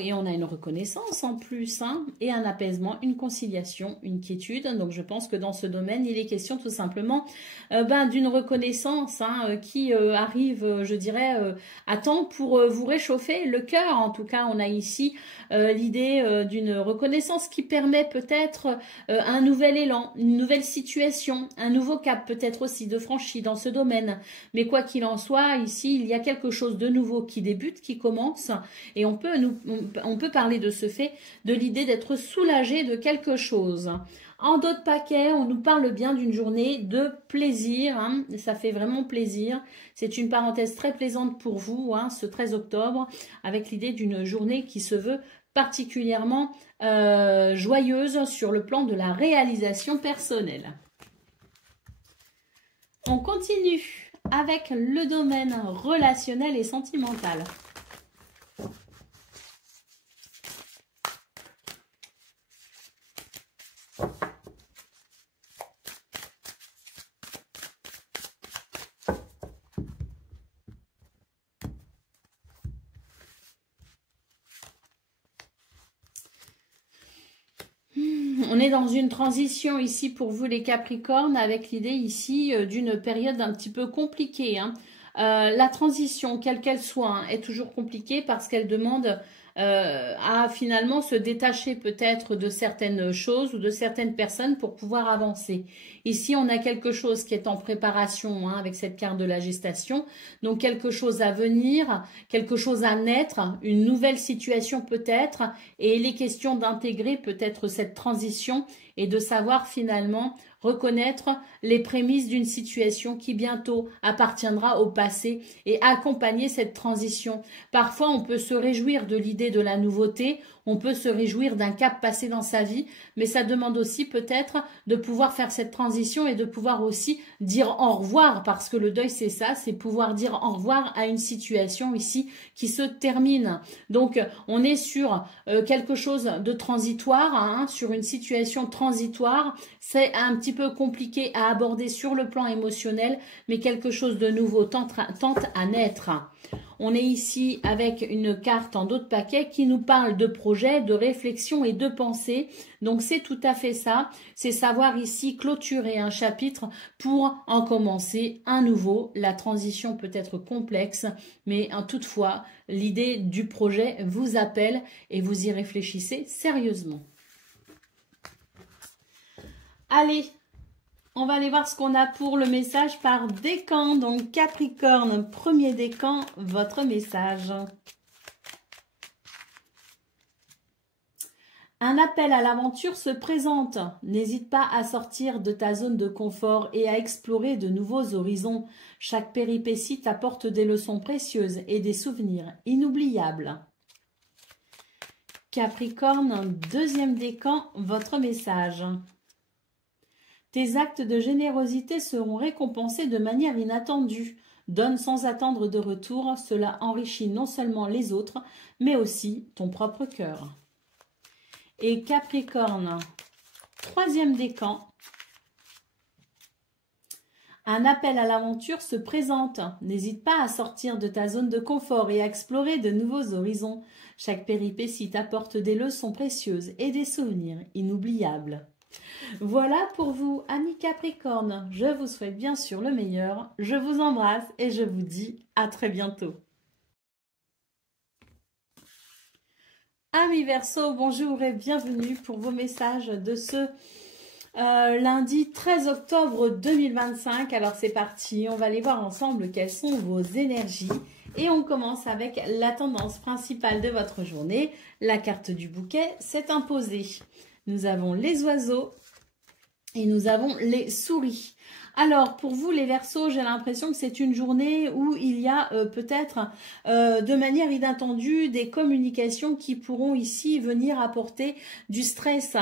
Et on a une reconnaissance en plus, et un apaisement, une conciliation, une quiétude. Donc, je pense que dans ce domaine, il est question tout simplement d'une reconnaissance qui arrive, je dirais, à temps pour vous réchauffer le cœur. En tout cas, on a ici l'idée d'une reconnaissance qui permet peut-être un nouvel élan, une nouvelle situation, un nouveau cap peut-être aussi de franchi dans ce domaine. Mais quoi qu'il en soit, ici, il y a quelque chose de nouveau qui débute, qui commence, et on peut parler de ce fait, de l'idée d'être soulagé de quelque chose. En dos de paquet, on nous parle bien d'une journée de plaisir. Ça fait vraiment plaisir. C'est une parenthèse très plaisante pour vous, ce 13 octobre, avec l'idée d'une journée qui se veut particulièrement joyeuse sur le plan de la réalisation personnelle. On continue avec le domaine relationnel et sentimental. On est dans une transition ici pour vous les Capricornes avec l'idée ici d'une période un petit peu compliquée. La transition, quelle qu'elle soit, est toujours compliquée parce qu'elle demande à finalement se détacher peut-être de certaines choses ou de certaines personnes pour pouvoir avancer. Ici, on a quelque chose qui est en préparation avec cette carte de la gestation. Donc, quelque chose à venir, quelque chose à naître, une nouvelle situation peut-être. Et il est question d'intégrer peut-être cette transition et de savoir finalement reconnaître les prémices d'une situation qui bientôt appartiendra au passé et accompagner cette transition. Parfois, on peut se réjouir de l'idée de la nouveauté, on peut se réjouir d'un cap passé dans sa vie, mais ça demande aussi peut-être de pouvoir faire cette transition et de pouvoir aussi dire au revoir, parce que le deuil c'est ça, c'est pouvoir dire au revoir à une situation ici qui se termine. Donc on est sur quelque chose de transitoire, hein, sur une situation transitoire. C'est un petit peu compliqué à aborder sur le plan émotionnel, mais quelque chose de nouveau tente à naître. On est ici avec une carte en dos de paquet qui nous parle de projet, de réflexion et de pensée. Donc c'est tout à fait ça, c'est savoir ici clôturer un chapitre pour en commencer un nouveau. La transition peut être complexe, mais toutefois, l'idée du projet vous appelle et vous y réfléchissez sérieusement. Allez, on va aller voir ce qu'on a pour le message par décan. Donc Capricorne, premier décan, votre message. Un appel à l'aventure se présente. N'hésite pas à sortir de ta zone de confort et à explorer de nouveaux horizons. Chaque péripétie t'apporte des leçons précieuses et des souvenirs inoubliables. Capricorne, deuxième décan, votre message. Tes actes de générosité seront récompensés de manière inattendue. Donne sans attendre de retour, cela enrichit non seulement les autres, mais aussi ton propre cœur. Et Capricorne, troisième décan. Un appel à l'aventure se présente. N'hésite pas à sortir de ta zone de confort et à explorer de nouveaux horizons. Chaque péripétie t'apporte des leçons précieuses et des souvenirs inoubliables. Voilà pour vous, amis Capricorne. Je vous souhaite bien sûr le meilleur. Je vous embrasse et je vous dis à très bientôt. Amis Verseau, bonjour et bienvenue pour vos messages de ce lundi 13 octobre 2025. Alors c'est parti, on va aller voir ensemble quelles sont vos énergies. Et on commence avec la tendance principale de votre journée. La carte du bouquet s'est imposée. Nous avons les oiseaux et nous avons les souris. Alors, pour vous, les Verseaux, j'ai l'impression que c'est une journée où il y a peut-être, de manière inattendue, des communications qui pourront ici venir apporter du stress.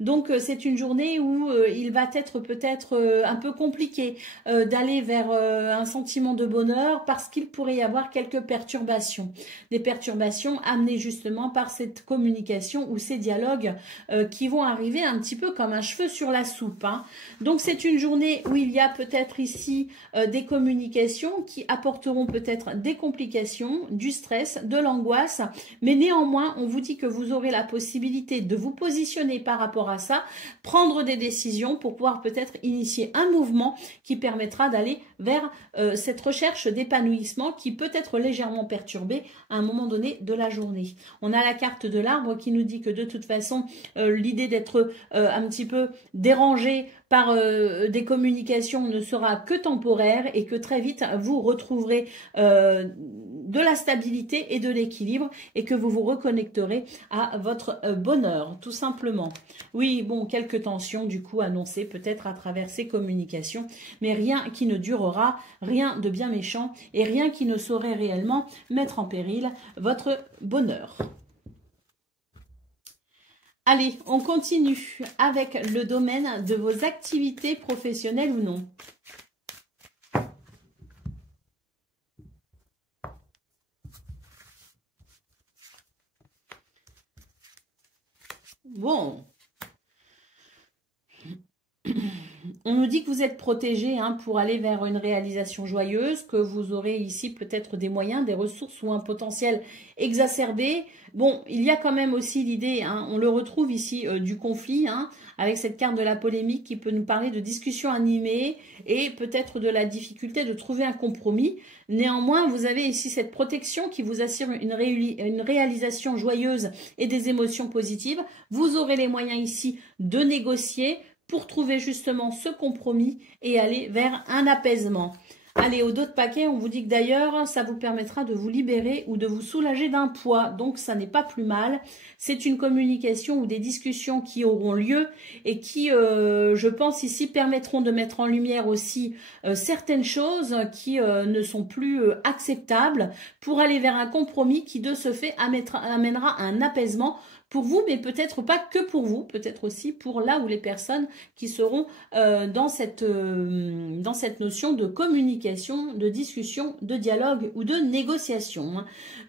Donc, c'est une journée où il va être peut-être un peu compliqué d'aller vers un sentiment de bonheur parce qu'il pourrait y avoir quelques perturbations. Des perturbations amenées justement par cette communication ou ces dialogues qui vont arriver un petit peu comme un cheveu sur la soupe. Hein. Donc, c'est une journée où il y a peut-être ici des communications qui apporteront peut-être des complications, du stress, de l'angoisse, mais néanmoins, on vous dit que vous aurez la possibilité de vous positionner par rapport à ça, prendre des décisions pour pouvoir peut-être initier un mouvement qui permettra d'aller vers cette recherche d'épanouissement qui peut être légèrement perturbée à un moment donné de la journée. On a la carte de l'arbre qui nous dit que de toute façon, l'idée d'être un petit peu dérangé par des communications ne sera que temporaire et que très vite vous retrouverez de la stabilité et de l'équilibre et que vous vous reconnecterez à votre bonheur, tout simplement. Oui, bon, quelques tensions du coup annoncées peut-être à travers ces communications, mais rien qui ne durera, rien de bien méchant et rien qui ne saurait réellement mettre en péril votre bonheur. Allez, on continue avec le domaine de vos activités professionnelles ou non. Bon. On nous dit que vous êtes protégé pour aller vers une réalisation joyeuse, que vous aurez ici peut-être des moyens, des ressources ou un potentiel exacerbé. Bon, il y a quand même aussi l'idée, on le retrouve ici, du conflit, avec cette carte de la polémique qui peut nous parler de discussions animées et peut-être de la difficulté de trouver un compromis. Néanmoins, vous avez ici cette protection qui vous assure une réalisation joyeuse et des émotions positives. Vous aurez les moyens ici de négocier pour trouver justement ce compromis et aller vers un apaisement. Allez, au dos de paquet, on vous dit que d'ailleurs, ça vous permettra de vous libérer ou de vous soulager d'un poids. Donc, ça n'est pas plus mal. C'est une communication ou des discussions qui auront lieu et qui, je pense ici, permettront de mettre en lumière aussi certaines choses qui ne sont plus acceptables pour aller vers un compromis qui, de ce fait, amènera un apaisement pour vous, mais peut-être pas que pour vous, peut-être aussi pour là où les personnes qui seront dans cette notion de communication, de discussion, de dialogue ou de négociation.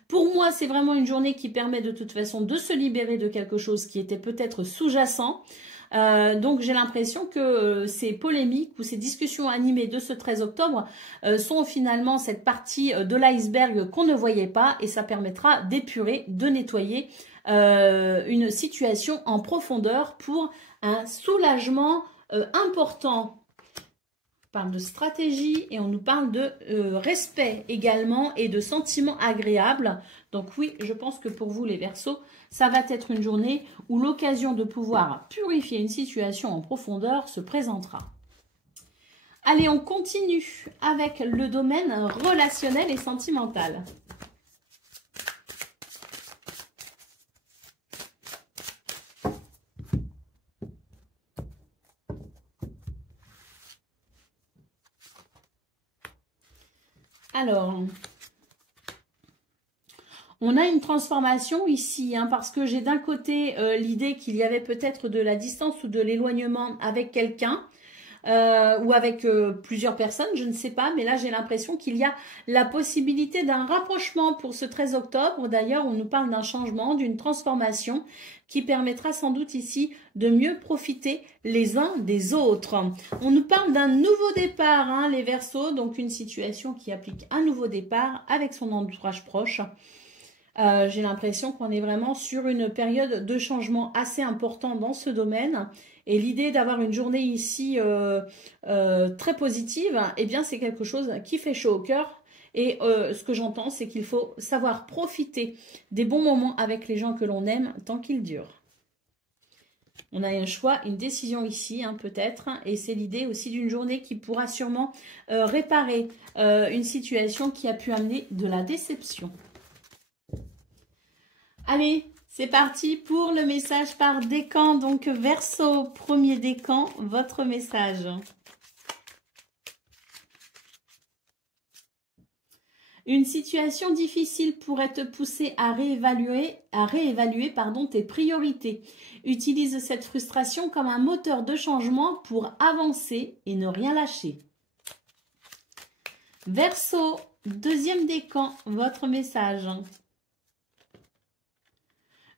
Pour moi, c'est vraiment une journée qui permet de toute façon de se libérer de quelque chose qui était peut-être sous-jacent. Donc j'ai l'impression que ces polémiques ou ces discussions animées de ce 13 octobre sont finalement cette partie de l'iceberg qu'on ne voyait pas, et ça permettra d'épurer, de nettoyer une situation en profondeur pour un soulagement important. On parle de stratégie et on nous parle de respect également et de sentiments agréables. Donc oui, je pense que pour vous les Verseaux, ça va être une journée où l'occasion de pouvoir purifier une situation en profondeur se présentera. Allez, on continue avec le domaine relationnel et sentimental. Alors, on a une transformation ici, hein, parce que j'ai d'un côté l'idée qu'il y avait peut-être de la distance ou de l'éloignement avec quelqu'un ou avec plusieurs personnes, je ne sais pas, mais là j'ai l'impression qu'il y a la possibilité d'un rapprochement pour ce 13 octobre. D'ailleurs, on nous parle d'un changement, d'une transformation qui permettra sans doute ici de mieux profiter les uns des autres. On nous parle d'un nouveau départ, hein, les Verseaux, donc une situation qui applique un nouveau départ avec son entourage proche. J'ai l'impression qu'on est vraiment sur une période de changement assez important dans ce domaine. Et l'idée d'avoir une journée ici très positive, eh bien c'est quelque chose qui fait chaud au cœur. Et ce que j'entends, c'est qu'il faut savoir profiter des bons moments avec les gens que l'on aime tant qu'ils durent. On a un choix, une décision ici, hein, peut-être. Et c'est l'idée aussi d'une journée qui pourra sûrement réparer une situation qui a pu amener de la déception. Allez, c'est parti pour le message par décan. Donc, Verseau, premier décan, votre message. Une situation difficile pourrait te pousser à réévaluer tes priorités. Utilise cette frustration comme un moteur de changement pour avancer et ne rien lâcher. Verseau, deuxième décan, votre message.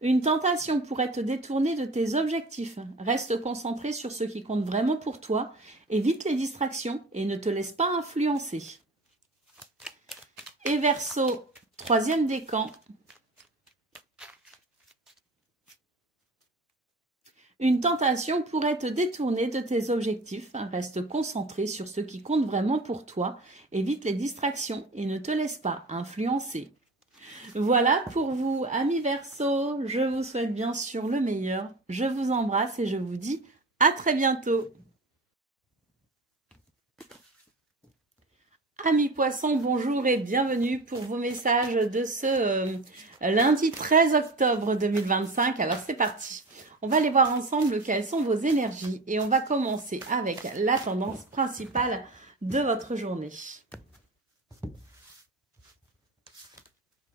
Une tentation pourrait te détourner de tes objectifs. Reste concentré sur ce qui compte vraiment pour toi. Évite les distractions et ne te laisse pas influencer. Et Verseau, troisième décan. Une tentation pourrait te détourner de tes objectifs. Reste concentré sur ce qui compte vraiment pour toi. Évite les distractions et ne te laisse pas influencer. Voilà pour vous, amis Verseaux. Je vous souhaite bien sûr le meilleur. Je vous embrasse et je vous dis à très bientôt. Amis Poissons, bonjour et bienvenue pour vos messages de ce lundi 13 octobre 2025. Alors c'est parti. On va aller voir ensemble quelles sont vos énergies et on va commencer avec la tendance principale de votre journée.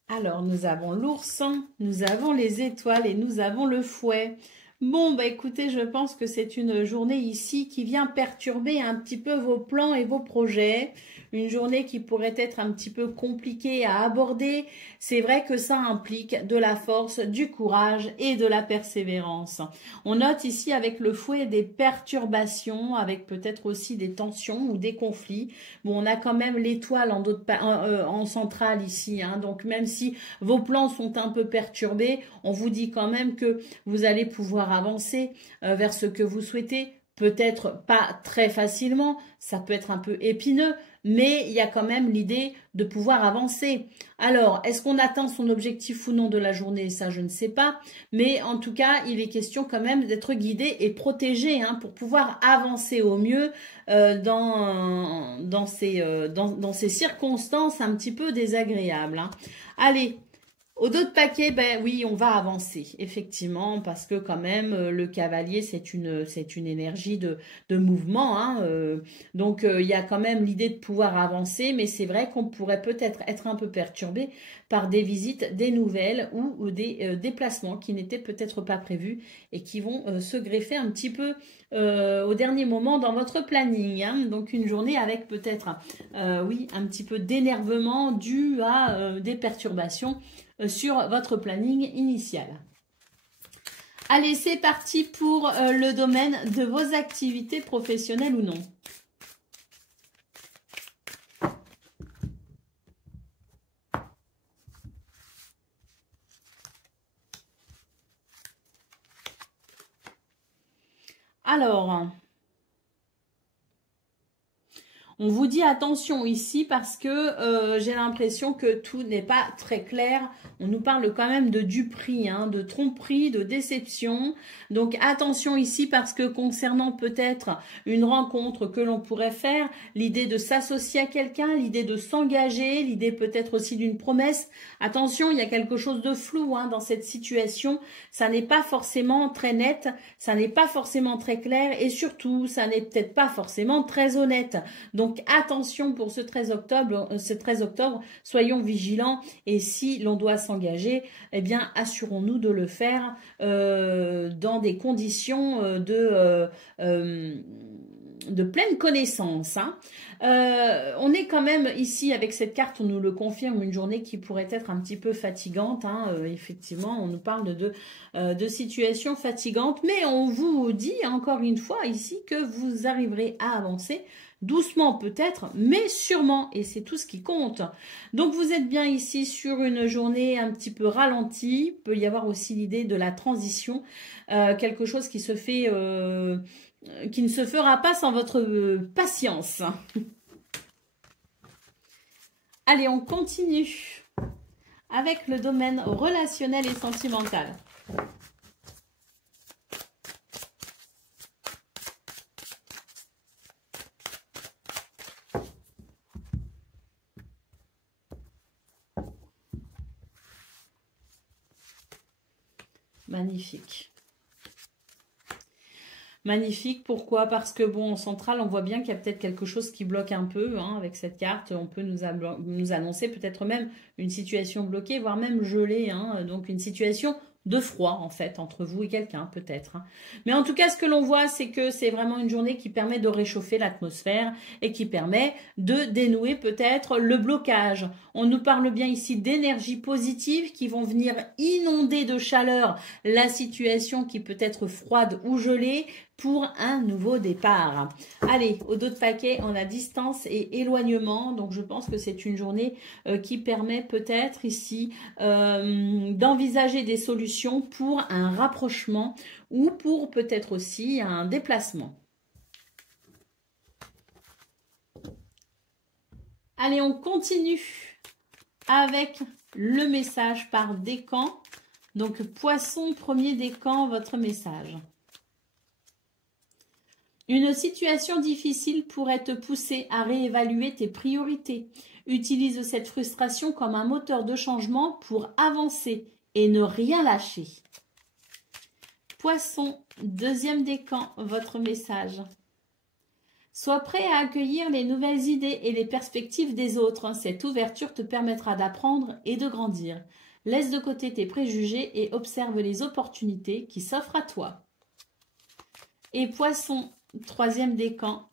Alors, nous avons l'ours, nous avons les étoiles et nous avons le fouet. Bon, bah écoutez, je pense que c'est une journée ici qui vient perturber un petit peu vos plans et vos projets. Une journée qui pourrait être un petit peu compliquée à aborder. C'est vrai que ça implique de la force, du courage et de la persévérance. On note ici avec le fouet des perturbations, avec peut-être aussi des tensions ou des conflits. Bon, on a quand même l'étoile en centrale ici, hein, donc même si vos plans sont un peu perturbés, on vous dit quand même que vous allez pouvoir avancer vers ce que vous souhaitez. Peut-être pas très facilement, ça peut être un peu épineux, mais il y a quand même l'idée de pouvoir avancer. Alors, est-ce qu'on atteint son objectif ou non de la journée? Ça, je ne sais pas. Mais en tout cas, il est question quand même d'être guidé et protégé hein, pour pouvoir avancer au mieux dans ces circonstances un petit peu désagréables. Hein. Allez, Au dos de paquet, ben oui, on va avancer, effectivement, parce que quand même, le cavalier, c'est une énergie de mouvement, hein, donc, il y a quand même l'idée de pouvoir avancer, mais c'est vrai qu'on pourrait peut-être être un peu perturbé par des visites, des nouvelles ou des déplacements qui n'étaient peut-être pas prévus et qui vont se greffer un petit peu au dernier moment dans votre planning, hein. Donc, une journée avec peut-être, oui, un petit peu d'énervement dû à des perturbations sur votre planning initial. Allez, c'est parti pour le domaine de vos activités professionnelles ou non. Alors, on vous dit attention ici parce que j'ai l'impression que tout n'est pas très clair. On nous parle quand même de duperie, hein, de tromperie, de déception. Donc attention ici parce que concernant peut-être une rencontre que l'on pourrait faire, l'idée de s'associer à quelqu'un, l'idée de s'engager, l'idée peut-être aussi d'une promesse. Attention, il y a quelque chose de flou, hein, dans cette situation. Ça n'est pas forcément très net, ça n'est pas forcément très clair et surtout, ça n'est peut-être pas forcément très honnête. Donc attention pour ce 13 octobre, soyons vigilants et si l'on doit s'engager, eh bien assurons-nous de le faire dans des conditions de pleine connaissance, hein. On est quand même ici avec cette carte, on nous le confirme, une journée qui pourrait être un petit peu fatigante, hein. Effectivement, on nous parle de situations fatigantes, mais on vous dit encore une fois ici que vous arriverez à avancer doucement peut-être, mais sûrement, et c'est tout ce qui compte. Donc vous êtes bien ici sur une journée un petit peu ralentie, il peut y avoir aussi l'idée de la transition, quelque chose qui se fait, qui ne se fera pas sans votre patience. Allez, on continue avec le domaine relationnel et sentimental. Magnifique. Magnifique, pourquoi? Parce que bon, en centrale, on voit bien qu'il y a peut-être quelque chose qui bloque un peu, hein, avec cette carte. On peut nous annoncer peut-être même une situation bloquée, voire même gelée, hein, donc une situation de froid en fait entre vous et quelqu'un peut-être, hein. Mais en tout cas, ce que l'on voit, c'est que c'est vraiment une journée qui permet de réchauffer l'atmosphère et qui permet de dénouer peut-être le blocage. On nous parle bien ici d'énergie positive qui vont venir inonder de chaleur la situation qui peut être froide ou gelée pour un nouveau départ. Allez, au dos de paquet, on a distance et éloignement. Donc, je pense que c'est une journée qui permet peut-être ici d'envisager des solutions pour un rapprochement ou pour peut-être aussi un déplacement. Allez, on continue avec le message par décan. Donc, poisson, premier décan, votre message. Une situation difficile pourrait te pousser à réévaluer tes priorités. Utilise cette frustration comme un moteur de changement pour avancer et ne rien lâcher. Poisson, deuxième décan, votre message. Sois prêt à accueillir les nouvelles idées et les perspectives des autres. Cette ouverture te permettra d'apprendre et de grandir. Laisse de côté tes préjugés et observe les opportunités qui s'offrent à toi. Et Poisson, troisième décan.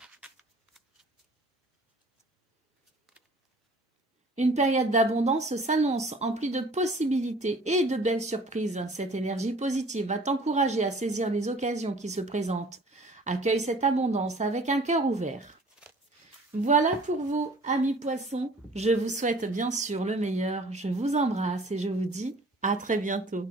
Une période d'abondance s'annonce emplie de possibilités et de belles surprises. Cette énergie positive va t'encourager à saisir les occasions qui se présentent. Accueille cette abondance avec un cœur ouvert. Voilà pour vous, amis poissons. Je vous souhaite bien sûr le meilleur. Je vous embrasse et je vous dis à très bientôt.